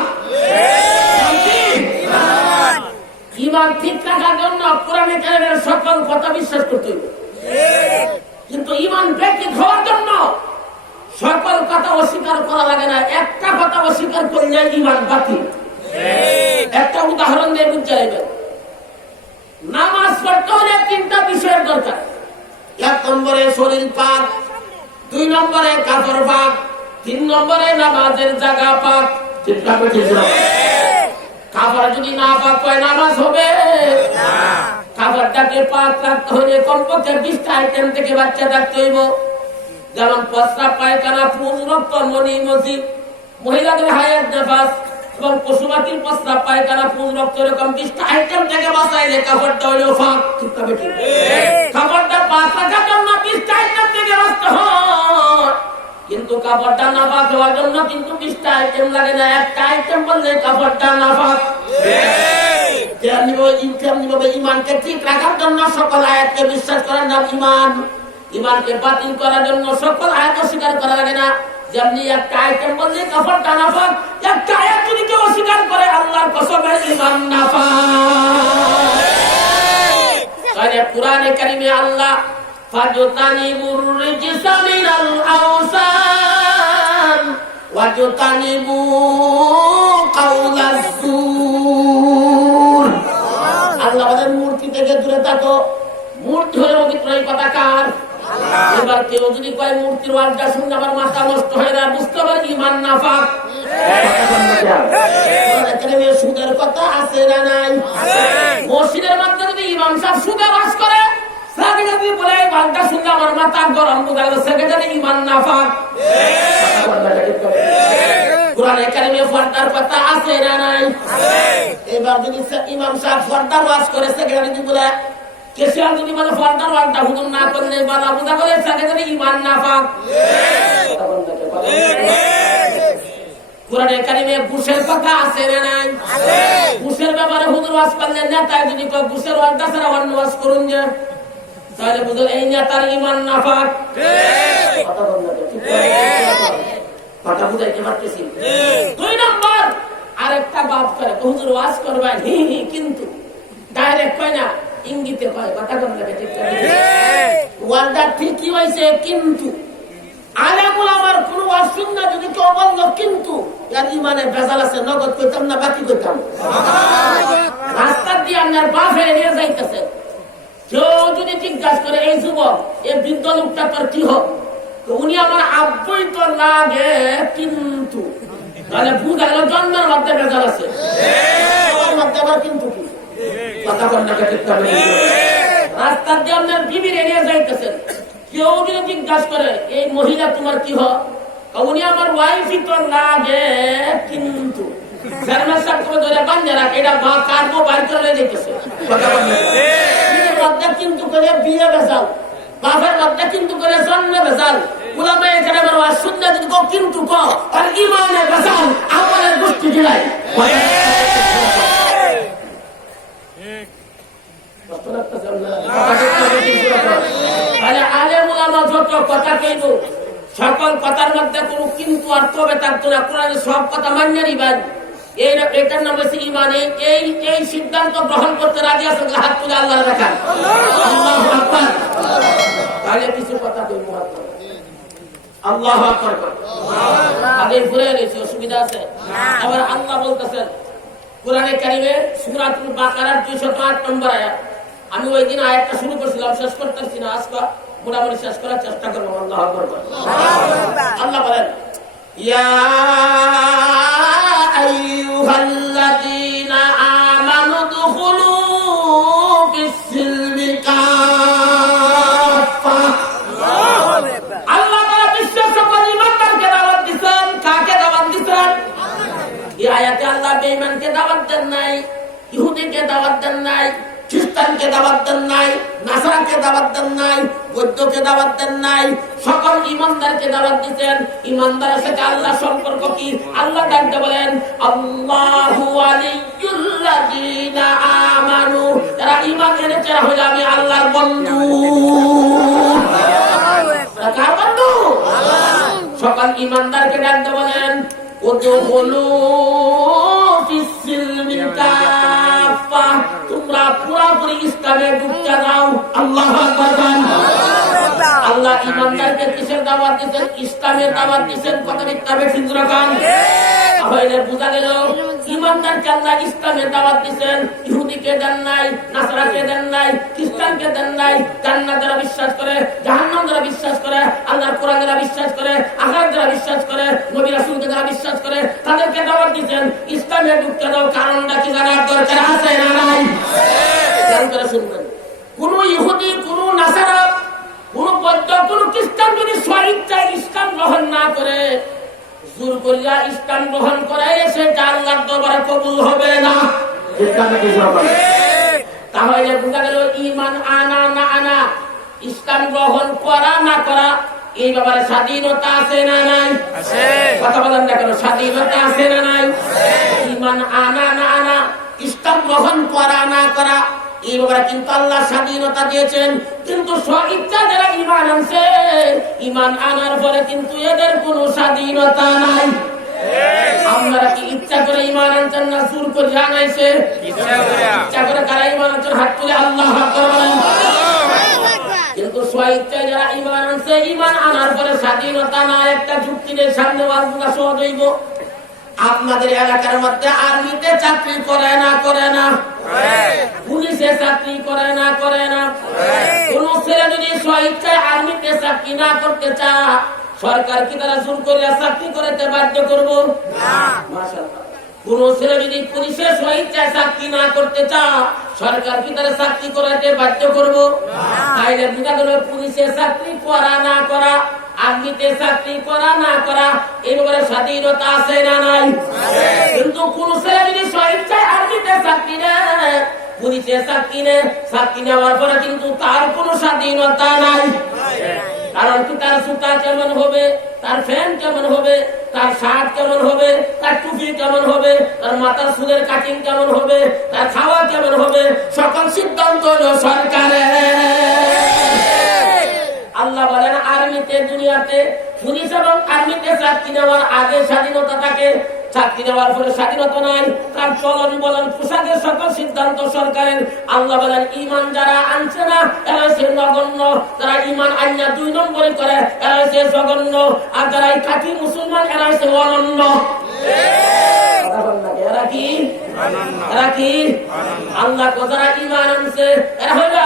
ঈমান ঠিক রাখার জন্য কোরআনে কারীমের সকল কথা বিশ্বাস করতে হবে। কিন্তু ঈমান ব্যতীত হওয়ার জন্য সকল কথা অস্বীকার করা লাগে না, একটা কথা অস্বীকার করলে ঈমান বাতিল। একটা উদাহরণ দিয়ে বুঝতে যাবেন। নামাজ পড়তে হলে তিনটা বিষয়ের দরকার। 1 নম্বরে শরীর পাক, 2 নম্বরে কাপড় পাক, 3 নম্বরে নামাজের জায়গা পাক। কাপড় যদি না পাক হয় নামাজ হবে না। খাবারটাকে পাক রাখতে হলে কমপক্ষে 20টা আইটেম থেকে বাচ্চা থাকতে হইব। যেমন প্রস্রাব, পায়খানা, পুজ, রক্ত, মনি, মসজিদ, মহিলাদের হায়াত, নেফাস এবং পশু পাখির প্রস্রাব, পায়খানা, পুজ, রক্ত, এরকম 20টা আইটেম থেকে বাঁচাইলে কাপড়টা হইলেও পাক। ঠিক না বেটি? কাপড়টা পাক রাখার জন্য 20টা আইটেম থেকে বাঁচতে হয়, কিন্তু কাপড়টা না পাক হওয়ার জন্য কিন্তু 20টা আইটেম লাগে না, একটা আইটেম বললে কাপড়টা না পাক। ঈমানকে ঠিক রাখার জন্য সকল আয়াতকে বিশ্বাস করার নাম ঈমান। ঈমানকে বাতিল করার জন্য সকল আয়াত অস্বীকার করা লাগে না। যেমনি একটা আইটেম বললে কাপড়টা নাফাক, একটা আয়াত যদি কেউ অস্বীকার করে আল্লাহর কসমে ঈমান নাফাক। তাহলে কোরআনে কারীমে আল্লাহ ফাজতানিবুর রিজসা মিনাল আওসান ওয়াজতানিবু কাওলাস সুর। আল্লাহ বলেন মূর্তি থেকে দূরে থাকো, এবার কেউ যদি কয় মূর্তির ওয়াজটা শুনলে আমার মাথা নষ্ট হয় না, বুঝতে পারে ইমান নাফাক। সুদের কথা আছে না নাই? মসজিদের মধ্যে যদি ইমাম সাহেব সুদের ওয়াজ করে, সেক্রেটারি বলে এই ওয়াজটা শুনলে আমার মাথা গরম, বোঝা গেল সেক্রেটারি ইমান নাফাক। কোরআনে কারিমে পর্দার কথা আছে না নাই? এবার যদি ইমাম সাহেব পর্দার ওয়াজ করে, সেক্রেটারি বলে কেশিয়ার যদি বলে পর্দার ওয়াজটা হুজুর না করলে বাধা, বোঝা করে সেক্রেটারি ইমান নাফাক। কোরআনে কারিমে ঘুষের কথা আছে না নাই? ঘুষের ব্যাপারে হুজুর ওয়াজ করলেন, নেতায় যদি কয় ঘুষের ওয়াজটা ছাড়া অন্য ওয়াজ করুন যে, তাহলে বুঝুন এই নেতার ইমান নাফাক। কথা বুঝাইতে পারতেছি? 2 নম্বর, আরেকটা বাপ করে হুজুর ওয়াজ করবেন হি হি, কিন্তু ডাইরেক্ট কয় না, ইঙ্গিতে কয়। কথা কম লাগে, ঠিক ওয়াজটা ঠিকই হয়েছে, কিন্তু আলেমুল আমার কোন ওয়াজ শুননা যদি কেউ বলল কিন্তু এর ইমানে ভেজাল আছে, নগদ কইতাম না বাকি কইতাম। রাস্তা দিয়ে আপনার বাপ হয়ে নিয়ে যাইতেছে, কেউ যদি জিজ্ঞাসা করে এই যুবক এই বৃদ্ধ লোকটা তোর কি হোক, উনি আমার আব্বই তো লাগে কিন্তু, তাহলে বুঝা গেল জন্মের মধ্যে ভেজাল আছে, মধ্যে আবার কিন্তু কি। কথা বল না, রাস্তা দিয়ে আপনার বিবি নিয়ে যাইতেছেন, কেউ যদি জিজ্ঞাসা করে এই মহিলা তোমার কি হয়, উনি আমার ওয়াইফই তো লাগে কিন্তু, কিন্তু করে বিয়ে ভেজাল, বাপের মধ্যে কিন্তু করে জন্মে ভেজাল, উলামায়ে কেরামের ওয়াজ শুনলে যদি কিন্তু আর ইমানে ভেজাল, আমাদের গোষ্ঠী জুড়াই। সকল কথার মধ্যে কোন কিন্তু আর তবে থাকতো না, কোরআনে সব কথা মান্য নিবেন, এটার নাম হচ্ছে ইমান। এই সিদ্ধান্ত গ্রহণ করতে রাজি আছেন, হাত তুলে আল্লাহ রাখা। তাহলে কিছু কথা বলবো, আল্লাহু আকবার আগে ঘুরে গেছে, অসুবিধা আছে? আবার আল্লাহ বলতেছেন কোরআনে কারিমে সূরাতুল বাকারার 208 নম্বর আয়াত, আমি ওই দিন আয়াতটা শুরু করছিলাম, শেষ করতেছি না, আজকে মোটামুটি শেষ করার চেষ্টা করবো। আল্লাহু আকবার। আল্লাহ বলেন ইয়া আইয়ুহাল্লাযীনা আমানু দুখুলু ফিস-সিলমি কাফা। আল্লাহ তাআলা বিশ্বের সকল ঈমানদারকে দাওয়াত দিবেন। কাকে দাওয়াত দিবেন? এই আয়াতে আল্লাহ বেঈমানকে দাওয়াত দেন নাই, ইহুদিকে দাওয়াত দেন নাই, খ্রিস্টানকে দাওয়াত দেন নাই, নাসারাকে দাওয়াত দেন নাই, বৌদ্ধকে দাওয়াত দেন নাই, সকল ঈমানদারকে দাওয়াত দিতেন। ঈমানদারের সাথে আল্লাহ সম্পর্ক কি? আল্লাহ ডাকতে বলেন আল্লাহু ওয়ালিয়্যুল্লাযীনা আমানু, যারা ঈমান এনেছে হলো আমি আল্লাহর বন্ধু। কার বন্ধু? সকল ঈমানদারকে ডাকতে বলেন উদখুলু ফিস-সিলমি কাফা, তোমরা পুরোপুরি ইসলামে ঢুকে যাও। আল্লাহু আকবার। আল্লাহ ঈমানদারকে কিসের দাওয়াত দিয়েছেন? ইসলামের দাওয়াত দিয়েছেন। কথা মিথ্যা বেঠিক রাখান, তাহলে বোঝা গেল ঈমানদারকে আল্লাহ ইসলামের দাওয়াত দিয়েছেন। ইহুদিকে দেন নাই, নাসারাকে দেন নাই, খ্রিস্টানকে দেন নাই। জান্নাত যারা বিশ্বাস করে, জাহান্নাম যারা বিশ্বাস করে, আল্লাহর কোরআন যারা বিশ্বাস করে, আখিরাত যারা বিশ্বাস করে, নবী রাসূলকে যারা বিশ্বাস করে, তাদেরকে দাওয়াত দিয়েছেন ইসলামে ঢুকতে দাও। কারণটা কি জানার দরকার আছে না নাই? খেয়াল করে শুনবেন, কোন ইহুদি, কোন নাসারা, কোন বৌদ্ধ, কোন খ্রিস্টান যদি স্বইচ্ছায় ইসলাম গ্রহণ না করে, জোর করিয়া ইসলাম গ্রহণ করে, সেটা আল্লাহর দরবারে কবুল হবে না। তাহলে বোঝা গেল ঈমান আনা না আনা, ইসলাম গ্রহণ করা না করা, এই ব্যাপারে স্বাধীনতা আছে না নাই? কথা বলেন না কেন? স্বাধীনতা আছে না নাই? ঈমান আনা না আনা, ইসলাম গ্রহণ করা না করা, এই ব্যাপারে কিন্তু আল্লাহ স্বাধীনতা দিয়েছেন। কিন্তু স্বইচ্ছা যারা ঈমান আনছে, ঈমান আনার পরে কিন্তু এদের কোনো স্বাধীনতা নাই। আপনারা কি ইচ্ছা করে ঈমান আনছেন না জোর করে আনাইছে? ইচ্ছা করে কারা ঈমান আনছেন? হাত তুলে আল্লাহু আকবার বলেন। কিন্তু স্বইচ্ছায় যারা ঈমান আনছে, ঈমান আনার পরে স্বাধীনতা না। একটা যুক্তি দিয়ে সামনে ওয়াজগুলা সহজ হইব। আপনাদের এলাকার মধ্যে আর্মিতে চাকরি করে না পুলিশে চাকরি করে না কোন ছেলে যদি স্বইচ্ছায় আর্মিতে চাকরি না করতে চায় সরকার কি তারা জোর করিয়া চাকরি করতে বাধ্য করবো? মাশাআল্লাহ। কোন ছেলে যদি পুলিশে স্বইচ্ছায় চাকরি না করতে চায় সরকার কি তারা চাকরি করাতে বাধ্য করবো? তাইলে বুঝা গেল পুলিশে চাকরি করা না করা, আর্মিতে চাকরি করা না করা এই ব্যাপারে স্বাধীনতা আছে না নাই? কিন্তু কোন ছেলে যদি স্বইচ্ছায় আর্মিতে চাকরি নেয়, পুলিশে চাকরি নেয়, চাকরি নেওয়ার পরে কিন্তু তার কোনো স্বাধীনতা নাই। কারণ কি তার জুতা কেমন হবে, তার ফ্যান কেমন হবে, তার শার্ট কেমন হবে, তার টুপি কেমন হবে, তার মাথার চুলের কাটিং কেমন হবে, তার খাওয়া কেমন হবে, সকল সিদ্ধান্ত হলো সরকারের। আল্লাহ বলেন আর্মিতে দুনিয়াতে পুলিশ এবং আর্মিতে চাকরি নেওয়ার আগে স্বাধীনতা থাকে, চাকরি নেওয়ার পরে স্বাধীনতা নাই। তার চলন বলন পোশাকের সকল সিদ্ধান্ত সরকারের। আল্লাহ বলেন ইমান যারা আনছে না এরা হচ্ছে নগণ্য, যারা ইমান আইনা 2 নম্বরে করে এরা হচ্ছে জঘন্য, আর যারা এই কাঠি মুসলমান এরা হচ্ছে অনন্য। এরা কি আল্লাহ যারা ইমান আনছে এরা হইল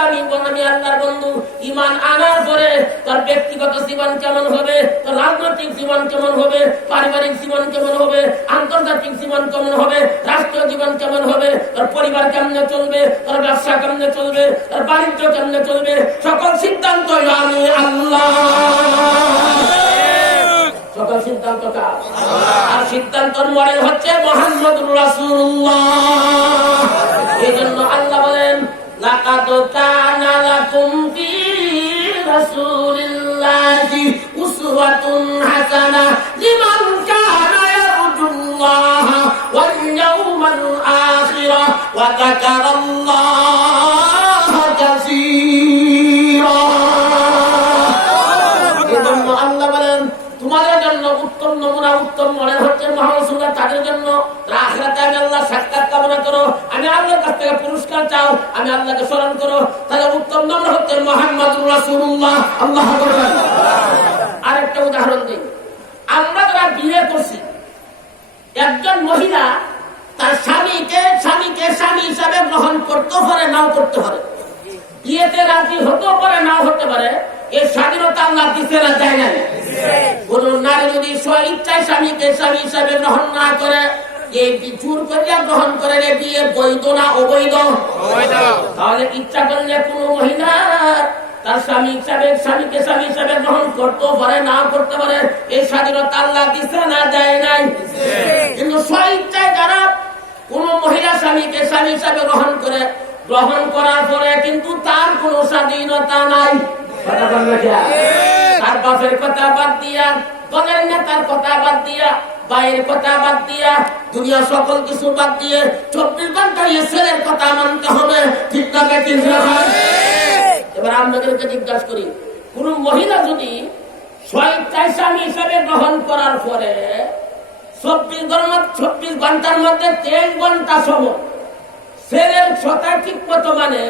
আমি আল্লাহর বন্ধু। ইমান আনার পরে তার ব্যক্তিগত জীবন কেমন হবে, তার রাজনৈতিক জীবন কেমন হবে, পারিবারিক জীবন কেমন হবে, আন্তর্জাতিক জীবন কেমন হবে, রাষ্ট্রীয় জীবন কেমন হবে, তার পরিবার কেমনে চলবে, তার ব্যবসা কেমনে চলবে, তার বাণিজ্য কেমনে চলবে, সকল সিদ্ধান্ত আমি আল্লাহ। সকল সিদ্ধান্ত কার? আর সিদ্ধান্তর মডেল হচ্ছে মুহাম্মদুর রাসূলুল্লাহ। এজন্য আল্লাহ বলেন লাকাদ কানা লাকুম ফি রাসূলিল্লাহি উসওয়াতুন হাসানাহ লিমান কানা ইয়ারজুল্লাহ ওয়াল ইয়াউমাল আখিরা ওয়া যাকারাল্লাহ কাসীরা। এজন্য আল্লাহ বলেন তোমাদের জন্য উত্তম নমুনা, উত্তম মডেল হচ্ছে মহারাসূলুল্লাহ। তাদের জন্য আখিরাতে আমি আল্লাহ সাক্ষাৎ কামনা করো, আমি আল্লাহর কাছ থেকে পুরস্কার চাও, আমি আল্লাহকে স্মরণ করো, তাহলে উত্তম নমুনা হচ্ছে মুহাম্মদুর রাসূলুল্লাহ। আল্লাহু আকবার। আরেকটা উদাহরণ দিই, আমরা যারা বিয়ে করছি, একজন মহিলা তার স্বামীকে স্বামী হিসাবে গ্রহণ করতে পারে, নাও করতে পারে, বিয়েতে রাজি হতেও পারে, নাও হতে পারে। এই স্বাধীনতা আল্লাহ দিতে না, দেয় না। কোন নারী যদি স্বইচ্ছায় স্বামীকে স্বামী হিসাবে গ্রহণ না করে, এই জোর করিয়া গ্রহণ করে বিয়ে বৈধ না অবৈধ? তাহলে ইচ্ছা করলে কোন মহিলা তার স্বামীকে স্বামী হিসাবে গ্রহণ করতেও পারে, নাও করতে পারে। এই স্বাধীনতা আল্লাহ দিতে না, দেয় নাই। কিন্তু স্বইচ্ছায় যারা কোন মহিলা স্বামীকে স্বামী হিসাবে গ্রহণ করে, গ্রহণ করার পরে কিন্তু তার কোন স্বাধীনতা নাই। তার বাপের কথা বাদ দিয়া, দলের নেতার কথা বাদ দিয়া, ভাইয়ের কথা বাদ দিয়া, দুনিয়া সকল কিছু বাদ দিয়ে 24 ঘন্টা ছেলের কথা মানতে হবে। ঠিক না? এবার আপনাদেরকে জিজ্ঞাসা করি, কোন মহিলা যদি স্বইচ্ছায় স্বামী হিসাবে গ্রহণ করার পরে 24 ঘন্টার মধ্যে 23 ঘন্টা সময় ছেলের কথা ঠিক মতো মানে,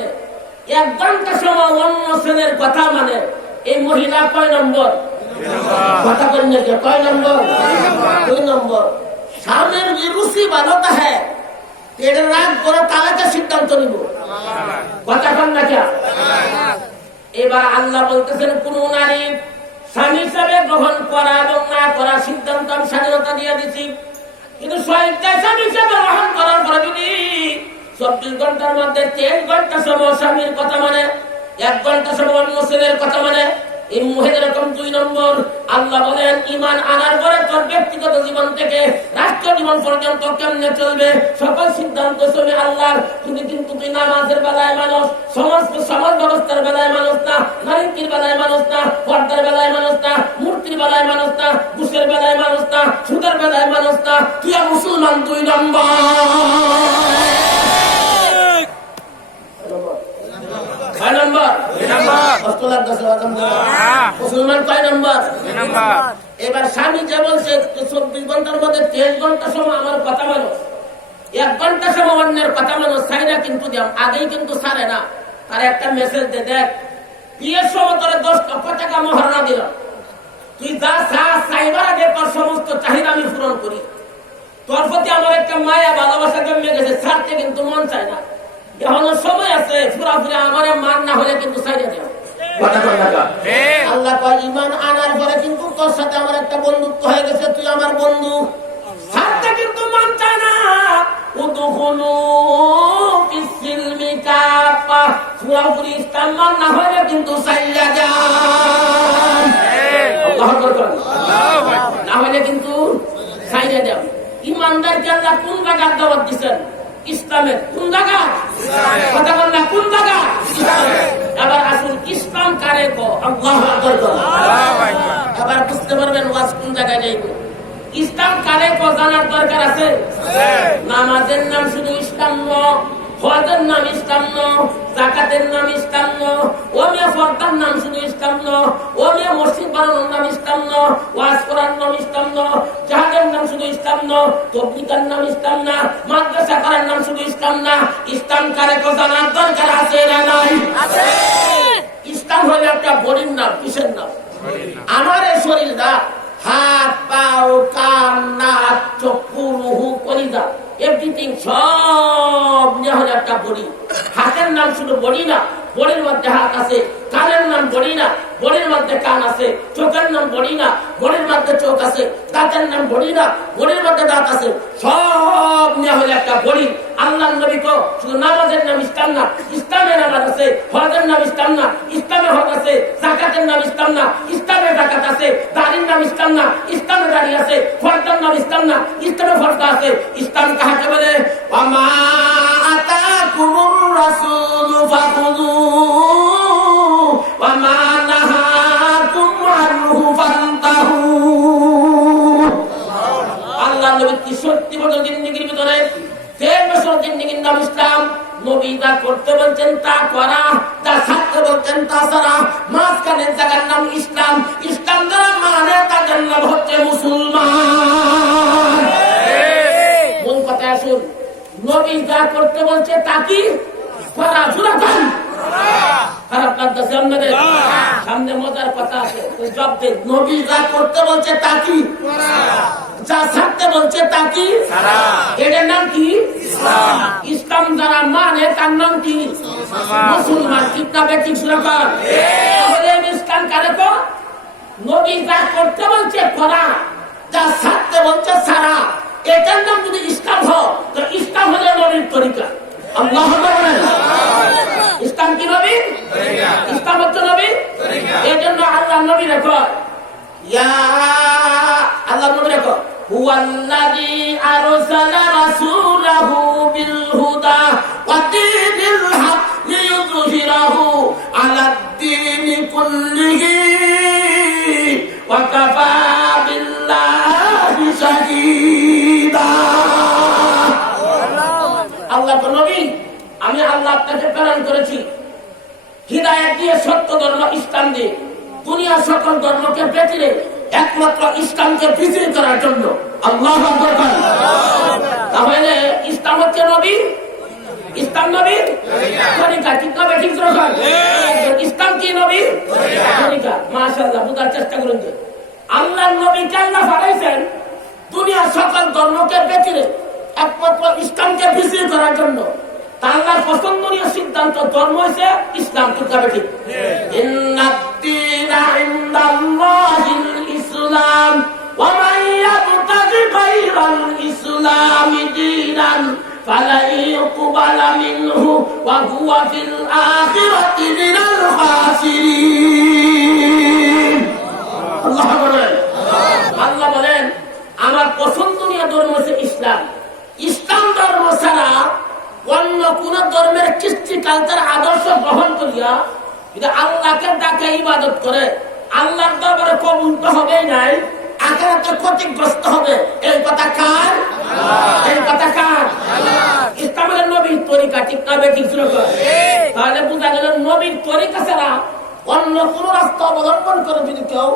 1 ঘন্টা সময় অন্য ছেলের কথা মানে, এই মহিলা কয় নম্বর? কথা বললে কয় নম্বর? 2 নম্বর। স্বামীর রুচি ভালোটা হ্যাঁ, পেটের রাগ করে তালাকে সিদ্ধান্ত নিব। কথা কন না কে? এবার আল্লাহ বলতেছেন কোন নারী স্বামী হিসাবে গ্রহণ করা এবং না করা সিদ্ধান্ত আমি স্বাধীনতা দিয়ে দিচ্ছি, কিন্তু স্বইচ্ছায় স্বামী হিসাবে গ্রহণ করার পরে যদি 24 ঘন্টার মধ্যে 3 ঘন্টা সময় স্বামীর কথা মানে, 1 ঘন্টা সময় অন্য ছেলের কথা মানে, এই মহিলার এরকম 2 নম্বর। আল্লাহ বলেন ইমান আনার পরে তোর ব্যক্তিগত জীবন থেকে রাষ্ট্র জীবন পর্যন্ত কেমনে চলবে সকল সিদ্ধান্ত চলবে আল্লাহর। কিন্তু তুই নামাজের বেলায় মানুষ, সমাজ ব্যবস্থার বেলায় মানুষ না, নারীর বেলায় মানুষ না, পর্দার বেলায় মানুষ না, মূর্তির বেলায় মানুষ না, ঘুষের বেলায় মানুষ না, সুদের বেলায় মানুষ না, তুই মুসলমান 2 নম্বর। মুসলমান কয় নম্বর? এবার স্বামী যে বলছে 24 ঘন্টার মধ্যে 23 ঘন্টা সময় আমার কথা মানুষ, 1 ঘন্টা সময় অন্যের কথা মানুষ চাইনা, কিন্তু আগেই কিন্তু ছাড়ে না। তার একটা মেসেজ দে, দেখ বিয়ের সময় তোর 10 লক্ষ টাকা মহারণা দিল, তুই যা চাইবার আগে তোর সমস্ত চাহিদা আমি পূরণ করি। তোর প্রতি আমার একটা মায়া ভালোবাসা জন্মে গেছে, ছাড়তে কিন্তু মন চায় না। এখনো সময় আছে, পুরাপুরি আমার মান না হলে কিন্তু ছাইড়ে দেব। আল্লাহ কয় ঈমান আনার পরে কিন্তু তোর সাথে আমার একটা বন্ধুত্ব হয়ে গেছে, তুই আমার বন্ধু। ছাড়তে কিন্তু মন চায় না। উদখুলু ফিস-সিলমি কাফা, পুরাপুরি ইসলাম মান না হলে কিন্তু ছাইড়া যান। আল্লাহু আকবার। না হলে কিন্তু ছাইড়া দেব। ইমানদারকে আল্লাহ কোন জায়গার দাওয়াত দিচ্ছেন? ইসলামের। কোন জায়গা? কথা বল না, কোন জায়গা? এবার আসুন ইসলাম কারে কো? আল্লাহু আকবার। এবার বুঝতে পারবেন ওয়াজ কোন জায়গায় যাইব। ইসলাম কারে কো জানার দরকার আছে। নামাজের নাম শুধু ইসলাম নয়, হজের নাম ইসলাম নয়, যাকাতের নাম ইসলাম নয়, ওমিয়া ফরদার নাম শুধু ইসলাম নয়, ওমিয়া মসজিদ বানানোর নাম ইসলাম নয়, ওয়াজ করার নাম ইসলাম নয়, জিহাদের নাম শুধু ইসলাম নয়, তাবলীগের নাম ইসলাম না, মাদ্রাসা করার নাম শুধু ইসলাম না। ইসলাম কারে কো জানার দরকার আছে না নাই? আছে। ইসলাম হলো একটা বডির নাম। কিসের নাম? আমার এই শরীরটা, হাত, পাও, কান, নাক, চক্ষু, রুহু, কলিজা, এভরিথিং সব নিয়ে হলো একটা বডি। হাতের নাম শুধু বডি না, বডির মধ্যে হাত আছে। কানের নাম বডি না, বডির মধ্যে কান আছে। চোখের নাম বডি না, বডির মধ্যে চোখ আছে। দাঁতের নাম বডি না, বডির মধ্যে দাঁত আছে। সব নিয়ে হলো একটা বডি। আল্লাহর নবী কো শুধু নামাজের নাম ইসলাম না, ইসলামের নামাজ আছে। হজের নাম ইসলাম না, ইসলামের হজ আছে। যাকাতের নাম ইসলাম না, ইসলামের যাকাত আছে। দাড়ির নাম ইসলাম না, ইসলামের দাড়ি আছে। ফরদার নাম ইসলাম না, ইসলামের ফরদা আছে। ইসলাম কাকে বলে? ওয়ামা আতাকুমুর রাসূলু ফাখুযুহু ওয়ামা নাহাকুম আনহু ফান্তাহু। আল্লাহর নবী 63 বছর জিন্দেগির ভিতরে 1.5 বছর জিন্দেগির নাম ইসলাম। নবী যা করতে বলছেন তা করা, যা ছাড়তে বলছেন তা ছাড়া। মাঝখানের জায়গার নাম ইসলাম। ইসলাম যারা মানে তাদের নাম হচ্ছে মুসলমান। মূল কথা আসুন, নবী যা করতে বলছে তা কি করা। খারাপ লাগতেছে আপনাদের? সামনে মজার কথা আছে, জব দেন। নবী যা করতে বলছে তা কি, যা ছাড়তে বলছে তা কি। এটার নাম কি? ইসলাম। ইসলাম যারা মানে তার নাম কি? মুসলমান। ঠিক না বেঠিক? সুরকার। তাহলে ইসলাম কারে কো? নবী যা করতে বলছে করা, যা ছাড়তে বলছে ছাড়া। এটার নাম যদি ইসলাম হয়, তো ইসলাম হলে নবীর তরিকা। আল্লাহু আকবার। ইসলাম কি নবী? ইসলাম হচ্ছে নবী। এই জন্য আল্লাহ নবী রেখো, আল্লাহ নবী রেখো, হুয়াল্লাযী আরসালা রাসূলাহু বিল হুদা ওয়া দীনিল হক লিইয়ুযহিরাহু আলাদ-দীনি কুল্লিহি ওয়া কাফা বিল্লাহি শাহীদা। আল্লাহ তো নবী, আমি আল্লাহ আপনাকে প্রেরণ করেছি হিদায়াত দিয়ে, সত্য ধর্ম ইসলাম দিয়ে, দুনিয়ার সকল ধর্মকে পেটিয়ে একমাত্র ইসলামকে বিজয়ী করার জন্য। আল্লাহু আকবার। তাহলে ইসলাম হচ্ছে নবী, ইসলাম নবীর তরিকা। ঠিক না বেঠিক? ইসলাম কি নবীর তরিকা। মাশাআল্লাহ, বুঝার চেষ্টা করুন যে আল্লাহর নবীকে আল্লাহ পাঠাইছেন দুনিয়ার সকল ধর্মকে পেটিয়ে একমাত্র ইসলামকে বিজয়ী করার জন্য। আল্লাহর পছন্দনীয় সিদ্ধান্ত ধর্ম হইছে ইসলাম। ঠিক না বেঠিক? ইন্নাদ-দীনা ইনদাল্লাহিল ইসলাম ওয়া মান ইয়াবতাগি গায়রাল ইসলামি দীনান ফালান ইউকবালা মিনহু ওয়া হুয়া ফিল আখিরাতি মিনাল খাসিরিন। আল্লাহ বলেন, আল্লাহ বলেন আমার পছন্দনীয় ধর্ম হচ্ছে ইসলাম। ইসলাম ধর্ম ছাড়া অন্য কোন ধর্মের কৃষ্টি কালচার আদর্শ গ্রহণ করিয়া যদি আল্লাহকে ডাকে ইবাদত করে, আল্লাহর দরবারে কবুল তো হবেই নাই, আখিরাতে ক্ষতিগ্রস্ত হবে। এই কথা কার? এই কথা কার? ইসলামের নবীর তরিকা। ঠিক না বেঠিক? তাহলে বোঝা গেল নবীর তরিকা ছাড়া অন্য কোন রাস্তা অবলম্বন করে যদি কেউ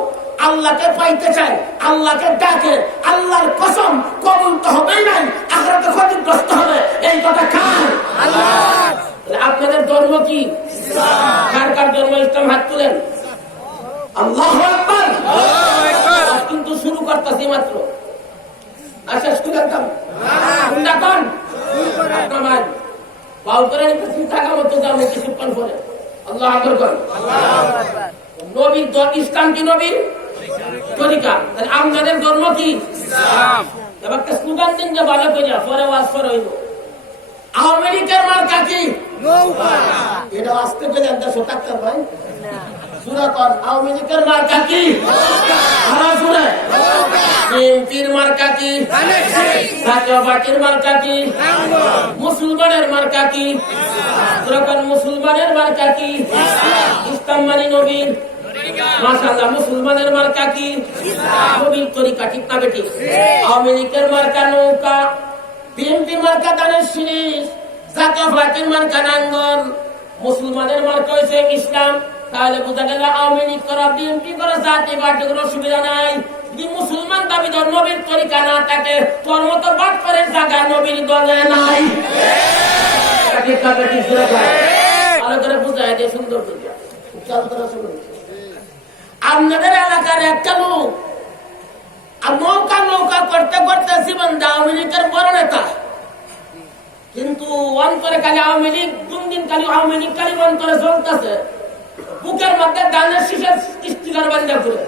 আল্লাহকে পাইতে চায়, আল্লাহকে ডাকে, আল্লাহর কসম কবুল তো হবেই নাই, আখিরাতে ক্ষতিগ্রস্ত হবে। এই কথা কার? আল্লাহর। আপনাদের ধর্ম কি? ইসলাম। কার কার ধর্ম ইসলাম? হাত তুলেন। আল্লাহু আকবার। কিন্তু শুরু করতেছি মাত্র। আচ্ছা, শুরু করতাম। করে নিতেছি টাকা মতো যাবো কিছুক্ষণ পরে। আল্লাহ আকবার করেন। নবীর ইসলাম কি নবীর তরিকা? আমাদের ধর্ম কি ইসলাম। এবার স্লোগান দিন যে ভালো করে পরে ওয়াজ করে হইব। আওয়ামী লীগের মার্কা কি? এটা আসতে পেলে দেশে থাকতে ভাই আওয়ামী লীগের মার্কা কি? বিএনপির মার্কা কি? জাতীয় পার্টির মার্কা কি? মুসলমানের মার্কা কি? মুসলমানের মার্কা কি? ইসলাম মানে নবীর। মাশাআল্লাহ, মুসলমানের মার্কা কি? নবীর তরিকা। ঠিক না বেটি? আওয়ামী লীগের মার্কা নৌকা, বিএনপির মার্কা ধানের শীষ, জাতীয় পার্টির মার্কা নাঙ্গল, মুসলমানের মার্কা হয়েছে ইসলাম। তাহলে বোঝা গেল আওয়ামী লীগ করা, বিএনপি করা, জাতীয় পার্টি কোনো অসুবিধা নাই। যদি মুসলমান দাবি ধর নবীর তরিকা না থাকে, তোর মতো বাদ করে জায়গা নবীর দলে নাই। ভালো করে বুঝাই দিয়ে সুন্দর করে আপনাদের এলাকার একটা লোক নৌকা নৌকা করতে করতে জীবন আওয়ামী লীগের বড় নেতা, কিন্তু অন্তরে খালি আওয়ামী লীগ, দিন খালি আওয়ামী লীগ খালি অন্তরে চলতেছে। বুকের মধ্যে ধানের শীষের স্টিকার বান্ধা করে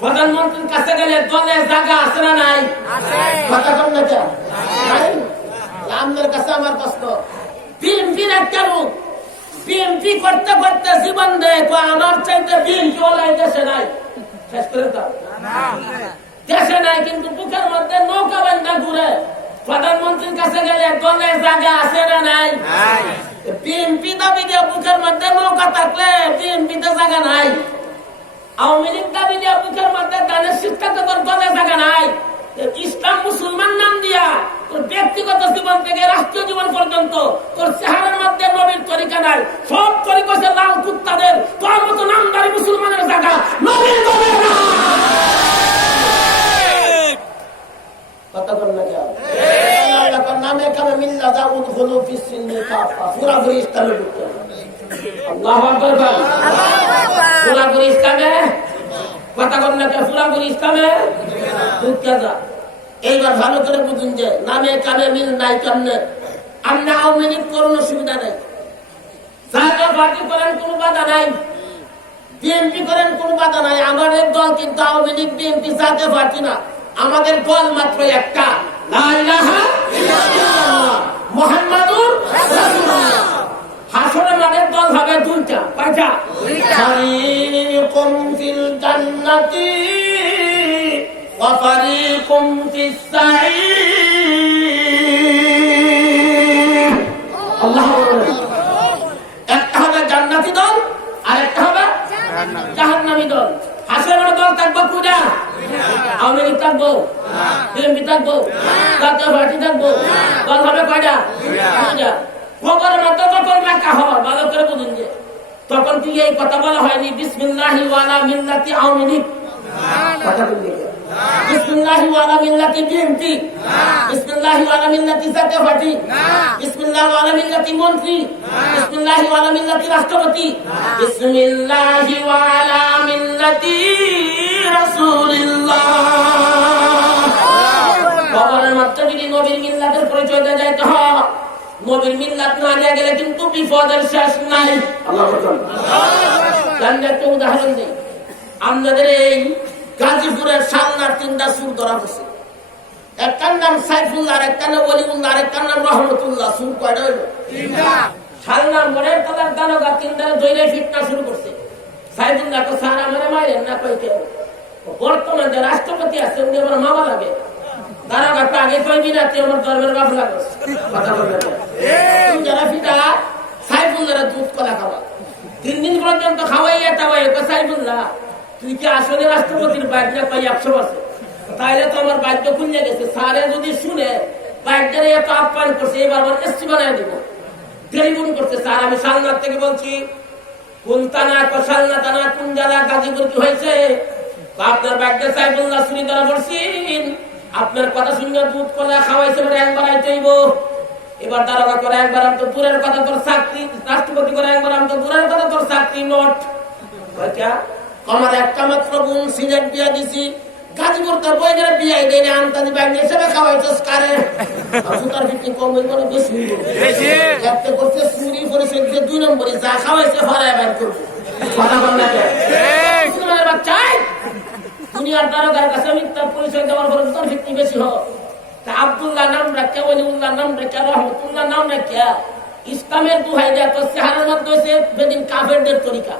প্রধানমন্ত্রীর কাছে গেলে দলে জায়গা আছে না নাই? কথা কম না কেন? আপনার কাছে আমার প্রশ্ন, বিএনপির একটা লোক বিএনপি করতে করতে জীবন দেয়, আমার চাইতে বিএনপি ওলাই দেশে নাই। শেষ করে দাও, দেশে নাই, কিন্তু বুকের মধ্যে নৌকা বান্ধা ঘুরে। প্রধানমন্ত্রীর কাছে গেলে দলে জায়গা আছে না নাই? বিএনপি দাবি দিয়ে বুকের মধ্যে নৌকা থাকলে বিএনপিতে জায়গা নাই। আওয়ামী লীগ দাবি দিয়ে বুকের মধ্যে ধানের শিক্ষা তোর দলে জায়গা নাই। ইসলাম মুসলমান নাম দিয়া তোর ব্যক্তিগত জীবন থেকে রাষ্ট্রীয় জীবন পর্যন্ত তোর চেহারার মধ্যে নবীর তরিকা নাই। সব তরিকা লাল কুত্তাদের, তোর মতো নামদারি মুসলমানের জায়গা নবীর দলে না। কথা বল না কেন? নামে কামে মিল্লা দাউদ হলো ফিসিন্নি কাফা, পুরাপুরি ইসলামে ঢুকতে হবে। আল্লাহু আকবার। পুরাপুরি ইসলামে কথা বল না কেন? পুরাপুরি ইসলামে ঢুকতে যা। এইবার ভালো করে বুঝুন যে নামে কামে মিল নাই। কেমনে? আমরা আওয়ামী লীগ করুন, অসুবিধা নাই। জাতীয় পার্টি করেন, কোনো বাধা নাই। বিএনপি করেন, কোনো বাধা নাই। আমাদের দল কিন্তু আওয়ামী লীগ, বিএনপি, জাতীয় পার্টি না। আমাদের দল মাত্র একটা, লা ইলাহা ইল্লাল্লাহ মুহাম্মাদুর রাসূলুল্লাহ। হাসরে মাঠের দল হবে দুইটা। কয়টা? ফারিকুম ফিল জান্নাতি ওয়া ফারিকুম ফিস সাঈর। আল্লাহু আকবার। একটা হবে জান্নাতি দল আর একটা হবে জাহান্নামী দল। হাসরে মাঠের দল থাকবে কোনটা? আওয়ামী লীগ থাকবো, বিএনপি থাকবো, জাতীয় পার্টি থাকবো। দল হবে কয়টা? খবরের মতো যখন লেখা হয়, ভালো করে বুঝুন যে তখন কি এই কথা বলা হয়নি বিসমিল্লাহি ওয়ালা মিল্লাতি আওয়ামী লীগ? কথা বললি বিসমিল্লাহি ওয়ালা মিল্লাতি বিএনপি, বিসমিল্লাহি ওয়ালা মিল্লাতি জাতীয় পার্টি, বিসমিল্লাহি ওয়ালা মিল্লাতি মন্ত্রী, বিসমিল্লাহি ওয়ালা মিল্লাতি রাষ্ট্রপতি, বিসমিল্লাহি ওয়ালা মিল্লাতি রাসূলুল্লাহ। খবরের মতো যদি নবীর মিল্লাতের পরিচয় দেওয়া যায়, তো নবীর মিল্লাত না দেওয়া গেলে কিন্তু বিপদের শেষ নাই। একটা উদাহরণ দিই। আমাদের এই গাজীপুরের সালনার তিনটা সুর ধরা হয়েছে। একটার নাম সাইফুল্লাহ, আরেকটার নাম ওলিউল্লাহ, আরেকটার নাম রহমতুল্লাহ। সুর কয়টা হইল? সালনার মনের তাদের দানগা তিনটা জৈরে ফিটনা শুরু করছে। সাইফুল্লাহ তো সারা মানে মায়ের না কইতে, বর্তমান যে রাষ্ট্রপতি আছে উনি আমার মামা লাগে। দারোগা তো আগে কইবি না, তুই আমার ধর্মের বাপ লাগে। কথা বলবে যারা ফিটা সাইফুল্লাহ দুধ কলা খাওয়া 3 দিন পর্যন্ত খাওয়াইয়া টাওয়াই। সাইফুল্লাহ তুই কি আসলে রাষ্ট্রপতির বাড়িটা পাই 100 বছর? তাইলে তো আমার বাধ্য খুলে গেছে। সারে যদি শুনে বাড়িটারে এত আপ্যায়ন করছে, এবার আমার এসটি বানায় দিব। টেলিফোন করছে, স্যার আমি সালনার থেকে বলছি। কোন থানা? সালনা থানা। কোন জেলা? গাজীপুর। কি হয়েছে? আপনার বাড়িতে সাইফুল্লাহ চুরি ধরা পড়ছেন। আপনার কথা শুনে দুধ কলা খাওয়াইছে, একবার আইতে হইব। এবার দারোগা করে একবার, আমি তো দূরের কথা তোর চাকরি। রাষ্ট্রপতি করে একবার, আমি তো দূরের কথা তোর চাকরি নোট। আমার একটা মাত্র বোন সিলেট দিয়ে দিছি। গাজীপুর তোর বইনের বিয়ে দেয় আনতানি ব্যাংক হিসেবে খাওয়াইছস কারে সুতার ফিটনি কম হইব না বেশি হইব একটা করছে চুরি করেছে যে 2 নম্বরে যা খাওয়াইছে ফরায় ব্যাংক করবে কথা বল না মুসলমানের বাচ্চাই দুনিয়ার দারোগার কাছে মিথ্যা পরিচয় দেওয়ার পরে সুতার ফিটনি বেশি হয় তা আব্দুল্লাহ নাম রাখে ওলিউল্লাহ নাম রাখে রহমতুল্লাহ নাম রাখে ইসলামের দুহাই দেয় তোর চেহারার মধ্যে হয়েছে বেদিন কাফেরদের তরিকা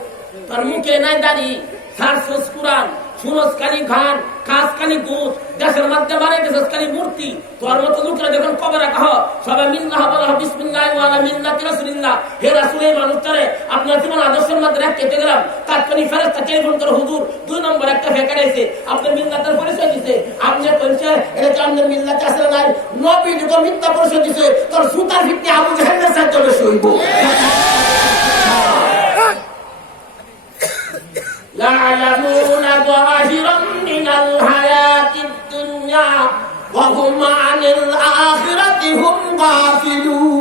তোর মুখে নাই দাড়ি সারসোস কুরআন সুরজ কালী ঘান কাজ কালী গুড় দেশের মধ্যে বানাইতেছিস কালী মূর্তি তোর মতো লোকরা যখন কবর রাখা হয় সবাই মিল্লাহ বলা হয় বিসমিল্লাহ ওয়ালা মিল্লাতি রাসূলিল্লাহ হে রাসূল এই মানুষটারে আপনার জীবন আদর্শের মধ্যে রেখে গেলাম তাৎক্ষণিক ফেরেশতা টেলিফোন করে হুজুর 2 নম্বর একটা ফেকা দিয়েছে আপনার মিল্লাতের পরিচয় দিছে আপনি কইছে এটা কি আপনার মিল্লাতে আসলে নাই নবী যুগ মিথ্যা পরিচয় দিছে তোর সুতার ফিটনি আবু জাহেলের সাথে বেশি হইব يعلمون ظاهرا من الحياة الدنيا وهم عن الآخرة هم غافلون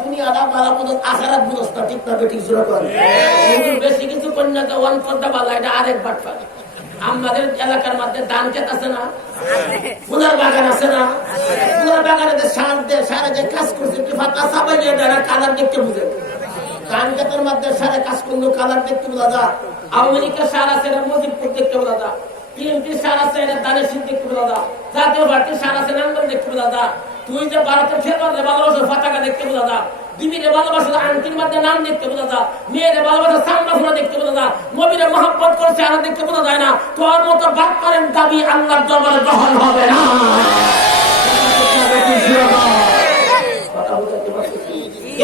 দুনিয়া দা বালা বুঝ আখিরাত বুঝ না ঠিক না ঠিক জোরে করে কিন্তু বেশি কিছু কন্যা তো ওয়ান ফর দা বালা এটা আরেক বাটফা আমাদের এলাকার মধ্যে ধান ক্ষেত আছে না ফুলের বাগান আছে না ফুলের বাগানে যে সার দেয় সারা যে কাজ করছে কি ফাটা সাবাই দিয়ে দেয় কালার দেখতে বুঝে ধান ক্ষেতের মধ্যে সারে কাজ করলো কালার দেখতে বোঝা যায় আওয়ামী লীগের সার আছে এটা মজিবপুর দেখতে বোঝা যায় বিএনপির সার আছে এটা দানের শীত দেখতে বোঝা যায় জাতীয় পার্টির সার আছে নান্দন দেখতে বোঝা যায় তুই যে ভারতের খেলোয়াড়দের ভালোবাসো পতাকা দেখতে বোঝা যায় দিদিরে ভালোবাসো আংটির মধ্যে নাম দেখতে বোঝা যায় মেয়েরে ভালোবাসো সামনা ফোনা দেখতে বোঝা যায় নবীরে মহব্বত করছে আর দেখতে বোঝা যায় না তোর মতো বাদ করেন দাবি আল্লাহর দরবারে গ্রহণ হবে না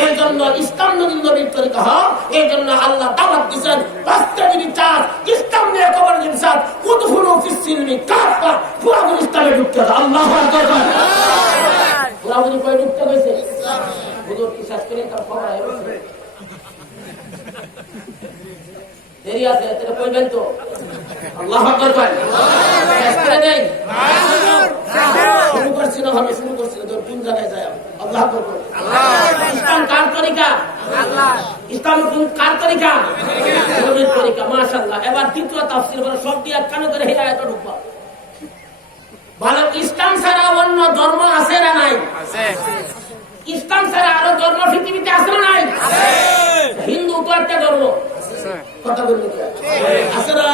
এই জন্য ইসলাম নবীর তরিকা হয় এই জন্য আল্লাহ দাওয়াত দিয়েছেন বাস্তবিক চাঁদ ইসলাম নিয়ে কবর দিয়েছেন উদখুলু ফিস সিলমি কাফা পুরো ইসলামে ঢুকতে হবে আল্লাহু আকবার পুরো কই ঢুকতে হইছে হুজুর কি শেষ করে তার খবর আইছে দেরি আছে এটা কইবেন তো আল্লাহু আকবার শেষ করে দেই শুরু করছি না আমি শুরু করছি তো কোন জায়গায় যায় আল্লাহু আকবার ইসলাম কার তরিকা আল্লাহ ইসলাম কোন কার তরিকা নবীর তরিকা মাশাআল্লাহ এবার দ্বিতীয় তাফসীর বলে সব দিয়ে কানে ধরে হিদায়াত ঢুকবা ভালো ইসলাম ছাড়া অন্য ধর্ম আছে না নাই আছে ইসলাম ছাড়া আরো ধর্ম পৃথিবীতে আছে না নাই আছে হিন্দু তো একটা ধর্ম আছে কথা বলতে আছে না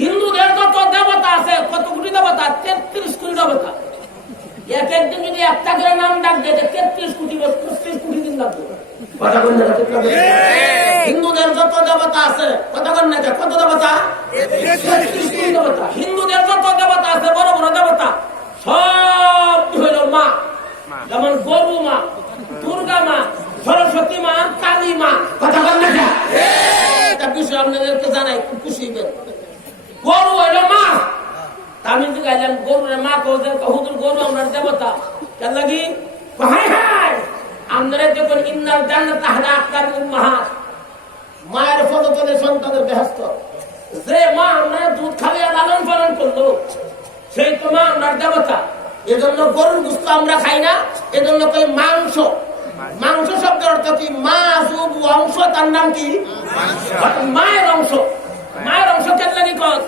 হিন্দুদের যত দেবতা আছে কত কোটি দেবতা 33 কোটি দেবতা এক একদিন যদি একটা করে নাম ডাক দেয় 33 কোটি 35 কোটি দিন লাগবে কথা বলতে হিন্দুদের যত দেবতা আছে কথা বল না কত দেবতা 33 কোটি দেবতা হিন্দুদের যত দেবতা আছে বড় বড় দেবতা সব হলো মা যেমন গরু মা দুর্গা মা সরস্বতী মা কালী মা কথা বল না এটা বিষয় আপনাদেরকে জানাই খুব খুশি হবেন গরু হইল মা আমি তো গাইলাম গরুর মা হুজুর গরু আমরা দেবতা কেন লাগি হাই হাই আমরা যখন ইন্নাল জান্নাত তাহতা আকদামি উম্মাহাত মায়ের ফলতলে সন্তানের বেহেশত যে মা আমরা দুধ খাইয়ে লালন পালন করলো সেই তো মা আমরা দেবতা এজন্য গরুর গোশত আমরা খাই না এজন্য কই মাংস মাংস শব্দের অর্থ কি মা যুব অংশ তার নাম কি মায়ের অংশ মায়ের অংশ কেন লাগি কস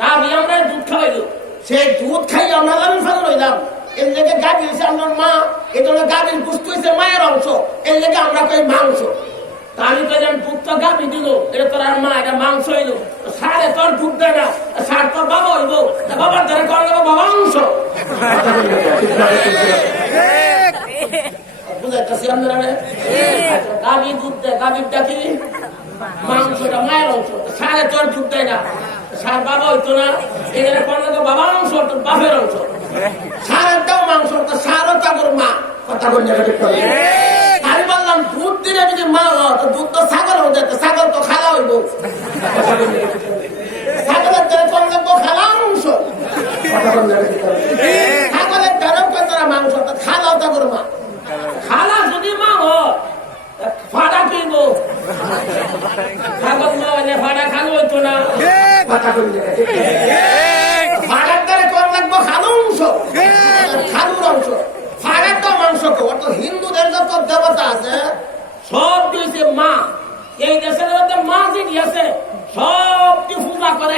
গাভী আমরা দুধ খাওয়াইলো সেই দুধ খাই আমরা লালন পালন হইলাম এর লেগে গাভী হয়েছে আমার মা এই জন্য গাভীর গোশত হয়েছে মায়ের অংশ এর লেগে আমরা কই মাংস তা আমি কইলাম দুধ তো গাভী দিল এটা তোর আর মা এটা মাংস হইলো সারে তোর দুধ দেয় না সার তোর বাবা হইবো বাবার দ্বারা করা যাবো বাবা অংশ বুঝাইতেছি আপনারা গাভী দুধ দেয় গাভীরটা কি মাংসটা মায়ের অংশ সারে তোর দুধ দেয় না সার বাবা হইতো না এখানে করলে তো বাবার অংশ তোর বাপের অংশ সারের দাও মাংস সারও তারপর মা কথা বললে আমি বললাম দুধ দিলে যদি মা হয় তো দুধ তো ছাগল হয়ে যেত ছাগল তো খালা হইব ছাগলের দ্বারা করলে খালা অংশ ছাগলের দ্বারাও তারা মাংস খালাও তারপর মা খালা যদি মা হয় ফাটা কিনব ছাগল মা হইলে ফাটা খালো হইতো না কথা বললে ফাটার দ্বারা কর লাগবো খালো অংশ খালুর অংশ ফাটারটা মাংস অর্থ হিন্দুদের যত দেবতা আছে সব দিয়েছে মা এই দেশের মধ্যে মা যিনি আছে সবটি পূজা করে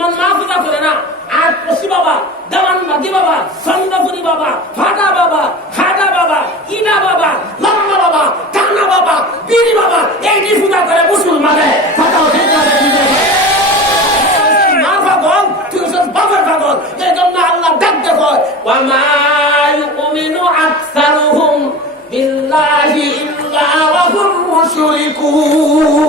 মুসলমান মা পূজা করে না। আর পশি বাবা, দেওয়ানবাগি বাবা, চন্দ্রপুরী বাবা, ফাটা বাবা, খাটা বাবা, ইনা বাবা, লম্বা বাবা, কানা বাবা, বিড়ি বাবা, এইটি পূজা করে মুসলমানের। মা পাগল, তুই বাবার পাগল। এই জন্য আল্লাহ ডাক দেখো, ওয়া মা ইউমিনু আকসারুহুম বিল্লাহি ইল্লা ওয়া হুম মুশরিকুন।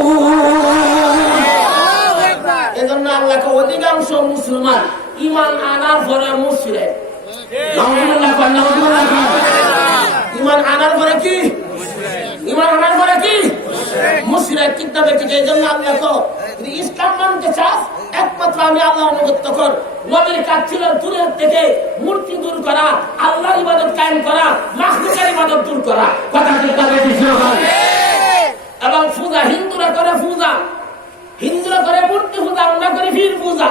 এজন্য আল্লাহকে অধিকাংশ মুসলমান ঈমান আনার পরে মুশরিক। নাউযুবিল্লাহ, নাউযুবিল্লাহ। ঈমান আনার পরে কি? ঈমান আনার পরে কি? মুশরিক। কিতাবে ঠিক। এই জন্য আল্লাহ তো ইসলাম মানতে চাস, একমাত্র আমি আল্লাহর অনুগত্য কর। নবীর কাজ ছিল দূরের থেকে মূর্তি দূর করা, আল্লাহর ইবাদত কায়েম করা, মাখলুকের ইবাদত দূর করা। কথা কিতাবে ঠিক। এবং পূজা হিন্দুরা করে, পূজা হিন্দুরা করে মূর্তি পূজা, আমরা করি ফির পূজা।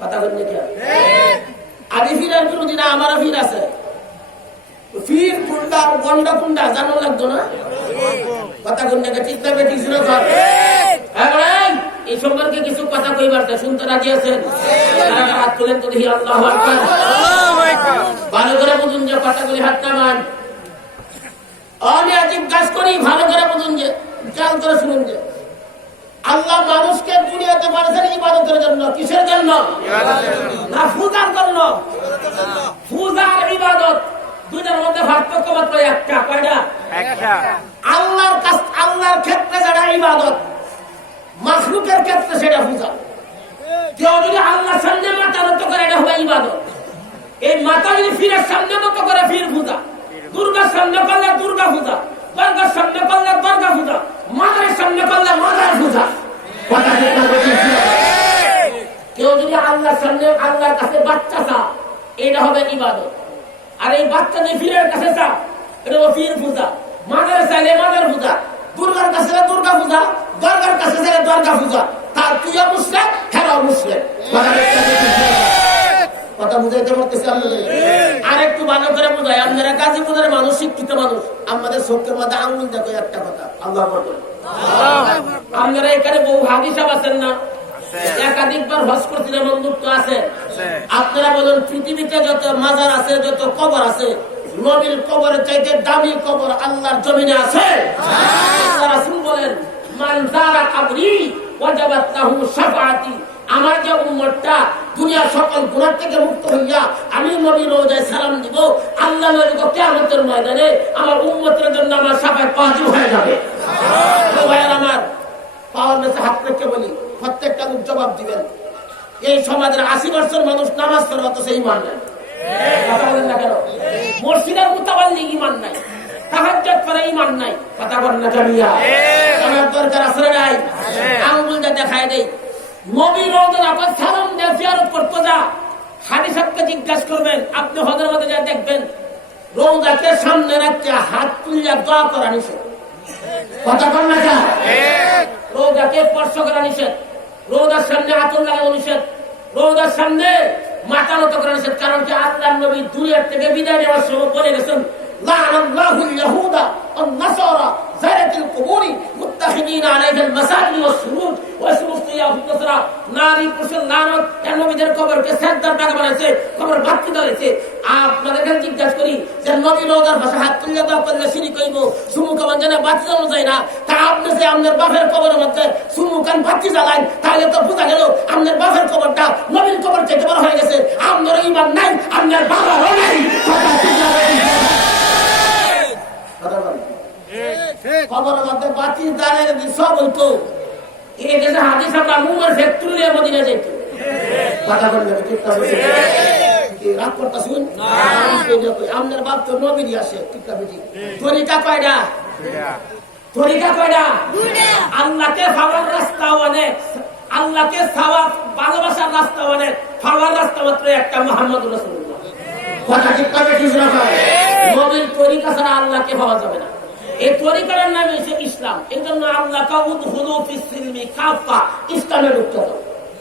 কথা বললে কি? আদি ফিরের বিরোধী না, আমারও ফির আছে। ফির কুন্ডা গন্ডা কুন্ডা জানো লাগতো না? কথা কুন্ডাকে ঠিক না বেটি ছিল। এই সম্পর্কে কিছু কথা কইবার শুনতে রাজি আছেন? হাত তুলেন তো দেখি। আল্লাহু আকবার। ভালো করে বুঝুন যে কথাগুলি হাত নামান। আমি জিজ্ঞাসা করি, ভালো করে বুঝুন যে, খেয়াল করে শুনুন যে আল্লাহ মানুষকে দুনিয়াতে পাঠাচ্ছেন ইবাদতের জন্য। কিসের জন্য? না পূজার জন্য। পূজার ইবাদত দুইটার মধ্যে পার্থক্য মাত্র একটা। কয়টা? আল্লাহর কাছ, আল্লাহর ক্ষেত্রে যেটা ইবাদত, মাখলুকের ক্ষেত্রে সেটা পূজা। কেউ যদি আল্লাহর সামনে মাথা নত করে, এটা হবে ইবাদত। এই মাথা যদি ফিরের সামনে নত করে, ফির পূজা। দুর্গার সামনে করলে দুর্গা পূজা, দরগার সামনে করলে দরগা পূজা, মাজারের সামনে করলে মাজার পূজা। কেউ যদি আল্লাহর সামনে, আল্লাহর কাছে বাচ্চা চা, এটা হবে ইবাদত। আর এই বাচ্চা যদি ফিরের কাছে চা, এটা হবে ফির পূজা। মাজারে চাইলে মাজার পূজা, দুর্গার কাছে দুর্গা পূজা, দরগার কাছে চাইলে দরগা পূজা। তার তুইও মুসলিম, হেরাও মুসলিম। কথা বুঝাইতে পারতেছি আপনাদের? আর একটু ভালো করে বুঝাই। আপনারা গাজীপুরের মানুষ, শিক্ষিত মানুষ, আমাদের চোখের মধ্যে আঙুল দেখো একটা কথা। আল্লাহ আপনারা এখানে বহু হাজি সাহেব আছেন না? একাধিকবার হজ করতে বন্ধুত্ব আছে। আপনারা বলুন, পৃথিবীতে যত মাজার আছে, যত কবর আছে, নবীর কবরের চাইতে দামি কবর আল্লাহর জমিনে আছে? রাসূল বলেন, মান যারা কবরি ওয়াজাবাত লাহু শাফাআতি। আমার যে উম্মতটা দুনিয়ার সকল গুনাহ থেকে মুক্ত হইয়া আমি নবীর রওজায় সালাম দিব, আল্লাহ নবীকে কিয়ামতের ময়দানে আমার উম্মতের জন্য আমার শাফাত ওয়াজিব হয়ে যাবে। ভাইয়ার আমার, পাওয়ার মেসে হাত রেখে বলি, প্রত্যেকটা লোক জবাব দিবেন। এই সমাজের 80% মানুষ নামাজ পড়ে, অথচ ঈমান নাই। কথা বলেন না কেন? মসজিদের মুতাবাল্লিগ ঈমান নাই, তাহাজ্জুদ পড়ে ঈমান নাই। কথা বলেন না জামিয়া? আমার দরকার আছে নাই? আঙ্গুলটা দেখায় দেই। নবী রওজায় আপনি সালাম দিয়ে জিয়ারত করতে যা, হাদিস সাহেবকে জিজ্ঞাসা করবেন, আপনি হজের মধ্যে যা দেখবেন রওজাকে সামনে রাখতে হাত তুলিয়া দোয়া করা নিষেধ। কথা বল না কেন? রওজাকে স্পর্শ করা নিষেধ, রওজার সামনে আতর লাগানো নিষেধ, রওজার সামনে মাথা নত করা নিষেধ। কারণ কি আল্লাহর নবী দুনিয়ার থেকে বিদায় নেওয়ার সময় বলে গেছেন, লাআনাল্লাহুল ইয়াহুদা ওয়ান নাসারা যারাতিল কুবুরি মুত্তাখিদিনা আলাইহিল মাসাজিদ ওয়াস সুরুজ ওয়া সমস্ত ইয়াহুদরা নারী পুরুষের লানত, কেন নবীদের কবরকে সেজদার জায়গা বানাইছে, কবর বাতি ধরেছে। আপনাদেরকে জিজ্ঞাসা করি যে নবী রওজার পাশে হাত তুলে দাও করলে শিরিক হইব, সুমুকান জানা বাতি জ্বালানো যায় না। তা আপনি যে আপনার বাপের কবরের মধ্যে সুমুকান বাতি জ্বালান, তাহলে তো বোঝা গেল আপনার বাপের কবরটা নবীর কবর থেকে বড় হয়ে গেছে। আপনার ঈমান নাই, আপনার বাবারও নাই। কবরের মধ্যে বাতি দাঁড়িয়ে সব হইতো। এই দেশে হাদিস আমরা মুমের ফ্যাক্টরি নিয়ে মদিনা যাইতো। কথা বললে রাগ করতা শুন, আপনার বাপ তো নবীরই আসে। তরিকা কয়টা? তরিকা কয়টা? আল্লাহকে পাওয়ার রাস্তা অনেক, আল্লাহকে সওয়াব ভালোবাসার রাস্তা অনেক, পাওয়ার রাস্তা মাত্র একটা, মুহাম্মদ রাসূলুল্লাহ। কথা ঠিক কবে ঠিক না? নবীর তরিকা ছাড়া আল্লাহকে পাওয়া যাবে না। এই তরিকার নাম হচ্ছে ইসলাম। এই জন্য আল্লাহ কাউদুলু ফিস-সিলমি কাফা, ইসলামে ঢুকতে হবে।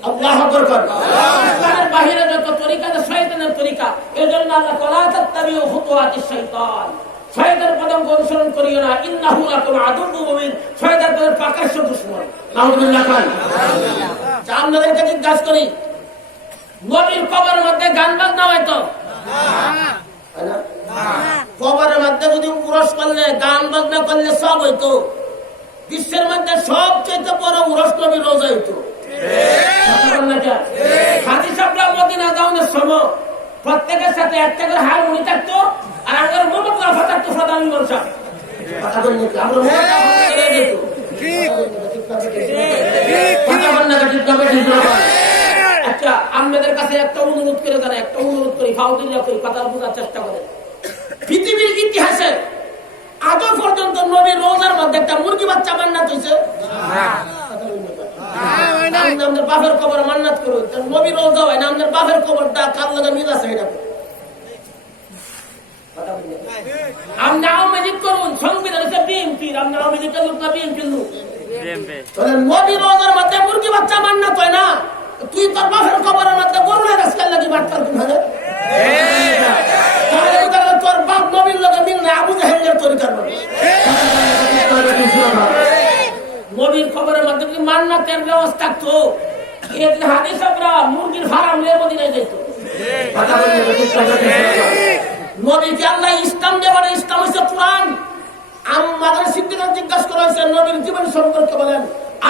আল্লাহু আকবার। ইসলামের বাহিরে যত তরিকা আছে শয়তানের তরিকা। এই জন্য আল্লাহ ওয়ালা তাত্তাবিউ খুতুওয়াতিশ শাইতান, শয়তানের পদঙ্ক অনুসরণ করিও না। ইন্নাহু লাকুম আদুউম মুবিন, শয়তান তোমাদের প্রকাশ্য দুশমন। নাউযুবিল্লাহ। আপনাদেরকে জিজ্ঞাসা করি, নবীর কবরের মধ্যে গান বাজনা হয়তো কবরের মধ্যে যদি উরস করলে গান বাজনা করলে সব হইতো। বিশ্বের মধ্যে সবচেয়ে বড় উরস নবীর রোজা হইতো। হাদিস আপনার মদিনা যাওয়ার সময় প্রত্যেকের সাথে একটা করে হারমোনি থাকতো, আর আমাদের মোহাম্মদ রাফা থাকতো প্রধান বলছা। আচ্ছা, আপনাদের কাছে একটা অনুরোধ করে দেন, একটা অনুরোধ করি, ফাউদিল্লা করি, কথা বোঝার চেষ্টা করেন। পৃথিবীর ইতিহাসে আজও পর্যন্ত নবীর রোজার মধ্যে একটা মুরগি বাচ্চা মান্নাত হয়েছে? আমাদের বাপের কবর মান্নাত করুন, নবীর রোজা হয় না, আমাদের বাপের কবরটা কার লাগে মিল আছে এটা আপনি আওয়ামী লীগ করুন, সংবিধান হচ্ছে বিএনপির, আপনি আওয়ামী লীগের লোক না বিএনপির লোক? নবীর রোজার মধ্যে মুরগি বাচ্চা মান্নাত হয় না, তুই তোর বাপের কবরের মধ্যে গরুলের রাস্তায় লাগি বাট করবি না? তোর বাপ নবীর লোকে মিল না, আবু জাহেলের তরিকার নবীর খবরের মধ্যে যদি মান্নাতের ব্যবস্থা থাকতো, হাদিস আমরা মুরগির ফার্ম নিয়ে মদিনায় যেত। নবীকে আল্লাহ ইসলাম দেওয়ার, ইসলাম হচ্ছে কোরআন। আমাদের সিদ্দিক জিজ্ঞাসা করা হয়েছে নবীর জীবন সম্পর্কে বলেন,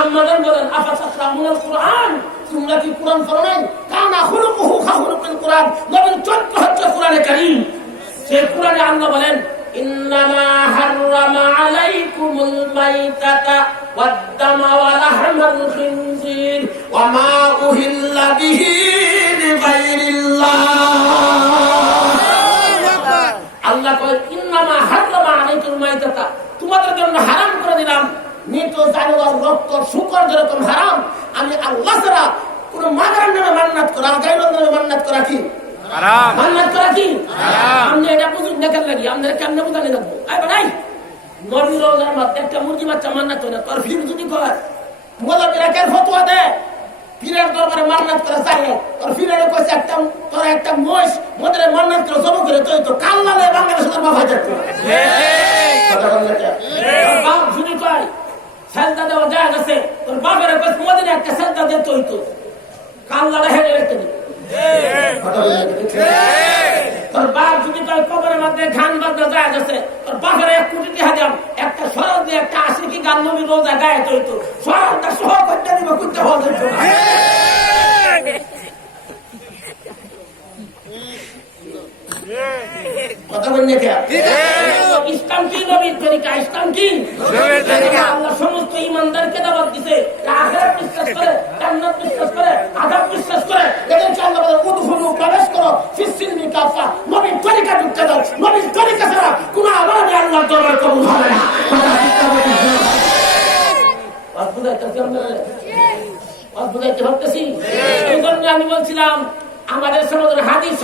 আমাদের বলেন আফাতাকরামুল কুরআন, তোমরা কি কোরআন পড়ো নাই? কানা খুলুকুহু খাখুলুকুল কুরআন, নবীর চরিত্র হচ্ছে কোরআনে কারীম। সেই কোরআনে আল্লাহ বলেন ইন্নামা হাররামা আলাইকুমুল মাইতাতা ওয়াদ-দামা ওয়া লাহমাল খিনজির ওয়া মা উহিল্লা বিহি লিগাইরিল্লাহ। আল্লাহ কয় ইন্নামা হাররামা আলাইকুমুল মাইতাতা, তোমাদের জন্য হারাম করে দিলাম মৃত জানোয়ার রক্ত, শুকর যেরকম হারাম, আমি আল্লাহ ছাড়া কোন মাদার নামে মান্নাত করা, গায়রের নামে মান্নাত করা কি হারাম? মান্নাত করা কি হারাম? আপনি এটা বুঝুন না কেন লাগি, আমরা কেমনে বুঝানি লাগবো? আই ভাই, নবীর রোজার মধ্যে একটা মুরগি বাচ্চা মান্নাত করে, তোর ফির যদি কর মোলাবিরা কেন ফতোয়া দেয় পীরের দরবারে মান্নাত করা চাই, তোর ফিরের কইছে একটা তোর একটা মহিষ মদের মান্নাত করে জব করে তুই তো কাল্লালে বাংলাদেশের বাবা যাচ্ছে কথা বললে কে বাপ যদি কয় সাজদা দেওয়া যায় আছে, তোর বাপের কইছে মদিনে একটা সাজদা দে তুই তো কাল্লালে হেরে রেখে দিবি কথা বললে কে তোর বাপ যদি কয় কবরের মধ্যে গান বাজনা যায় আছে, তোর বাপের 1 কোটি টাকা দাম একটা সরল দিয়ে একটা আশিকি গান নবীর রোজা গায়ে তুই তো সরলটা সহ করতে দিব করতে হবে কথা বললে কে? ইসলাম কি নবীর তরিকা? ইসলাম কি নবীর তরিকা? আল্লাহ সমস্ত ঈমানদারকে দাওয়াত দিয়েছে, আখিরাত বিশ্বাস করে, জান্নাত বিশ্বাস করে, আযাব বিশ্বাস করে, এদেরকে আল্লাহ বলে উদখুলু প্রবেশ করো ফিস-সিলমি কাফা, নবীর তরিকা ঢুকতে দাও। নবীর তরিকা ছাড়া কোন আমল আল্লাহর দরবারে কবুল হবে না। বুঝাইতে ভাবতেছি, এই জন্য আমি বলছিলাম আমাদের সমাজের হাদিস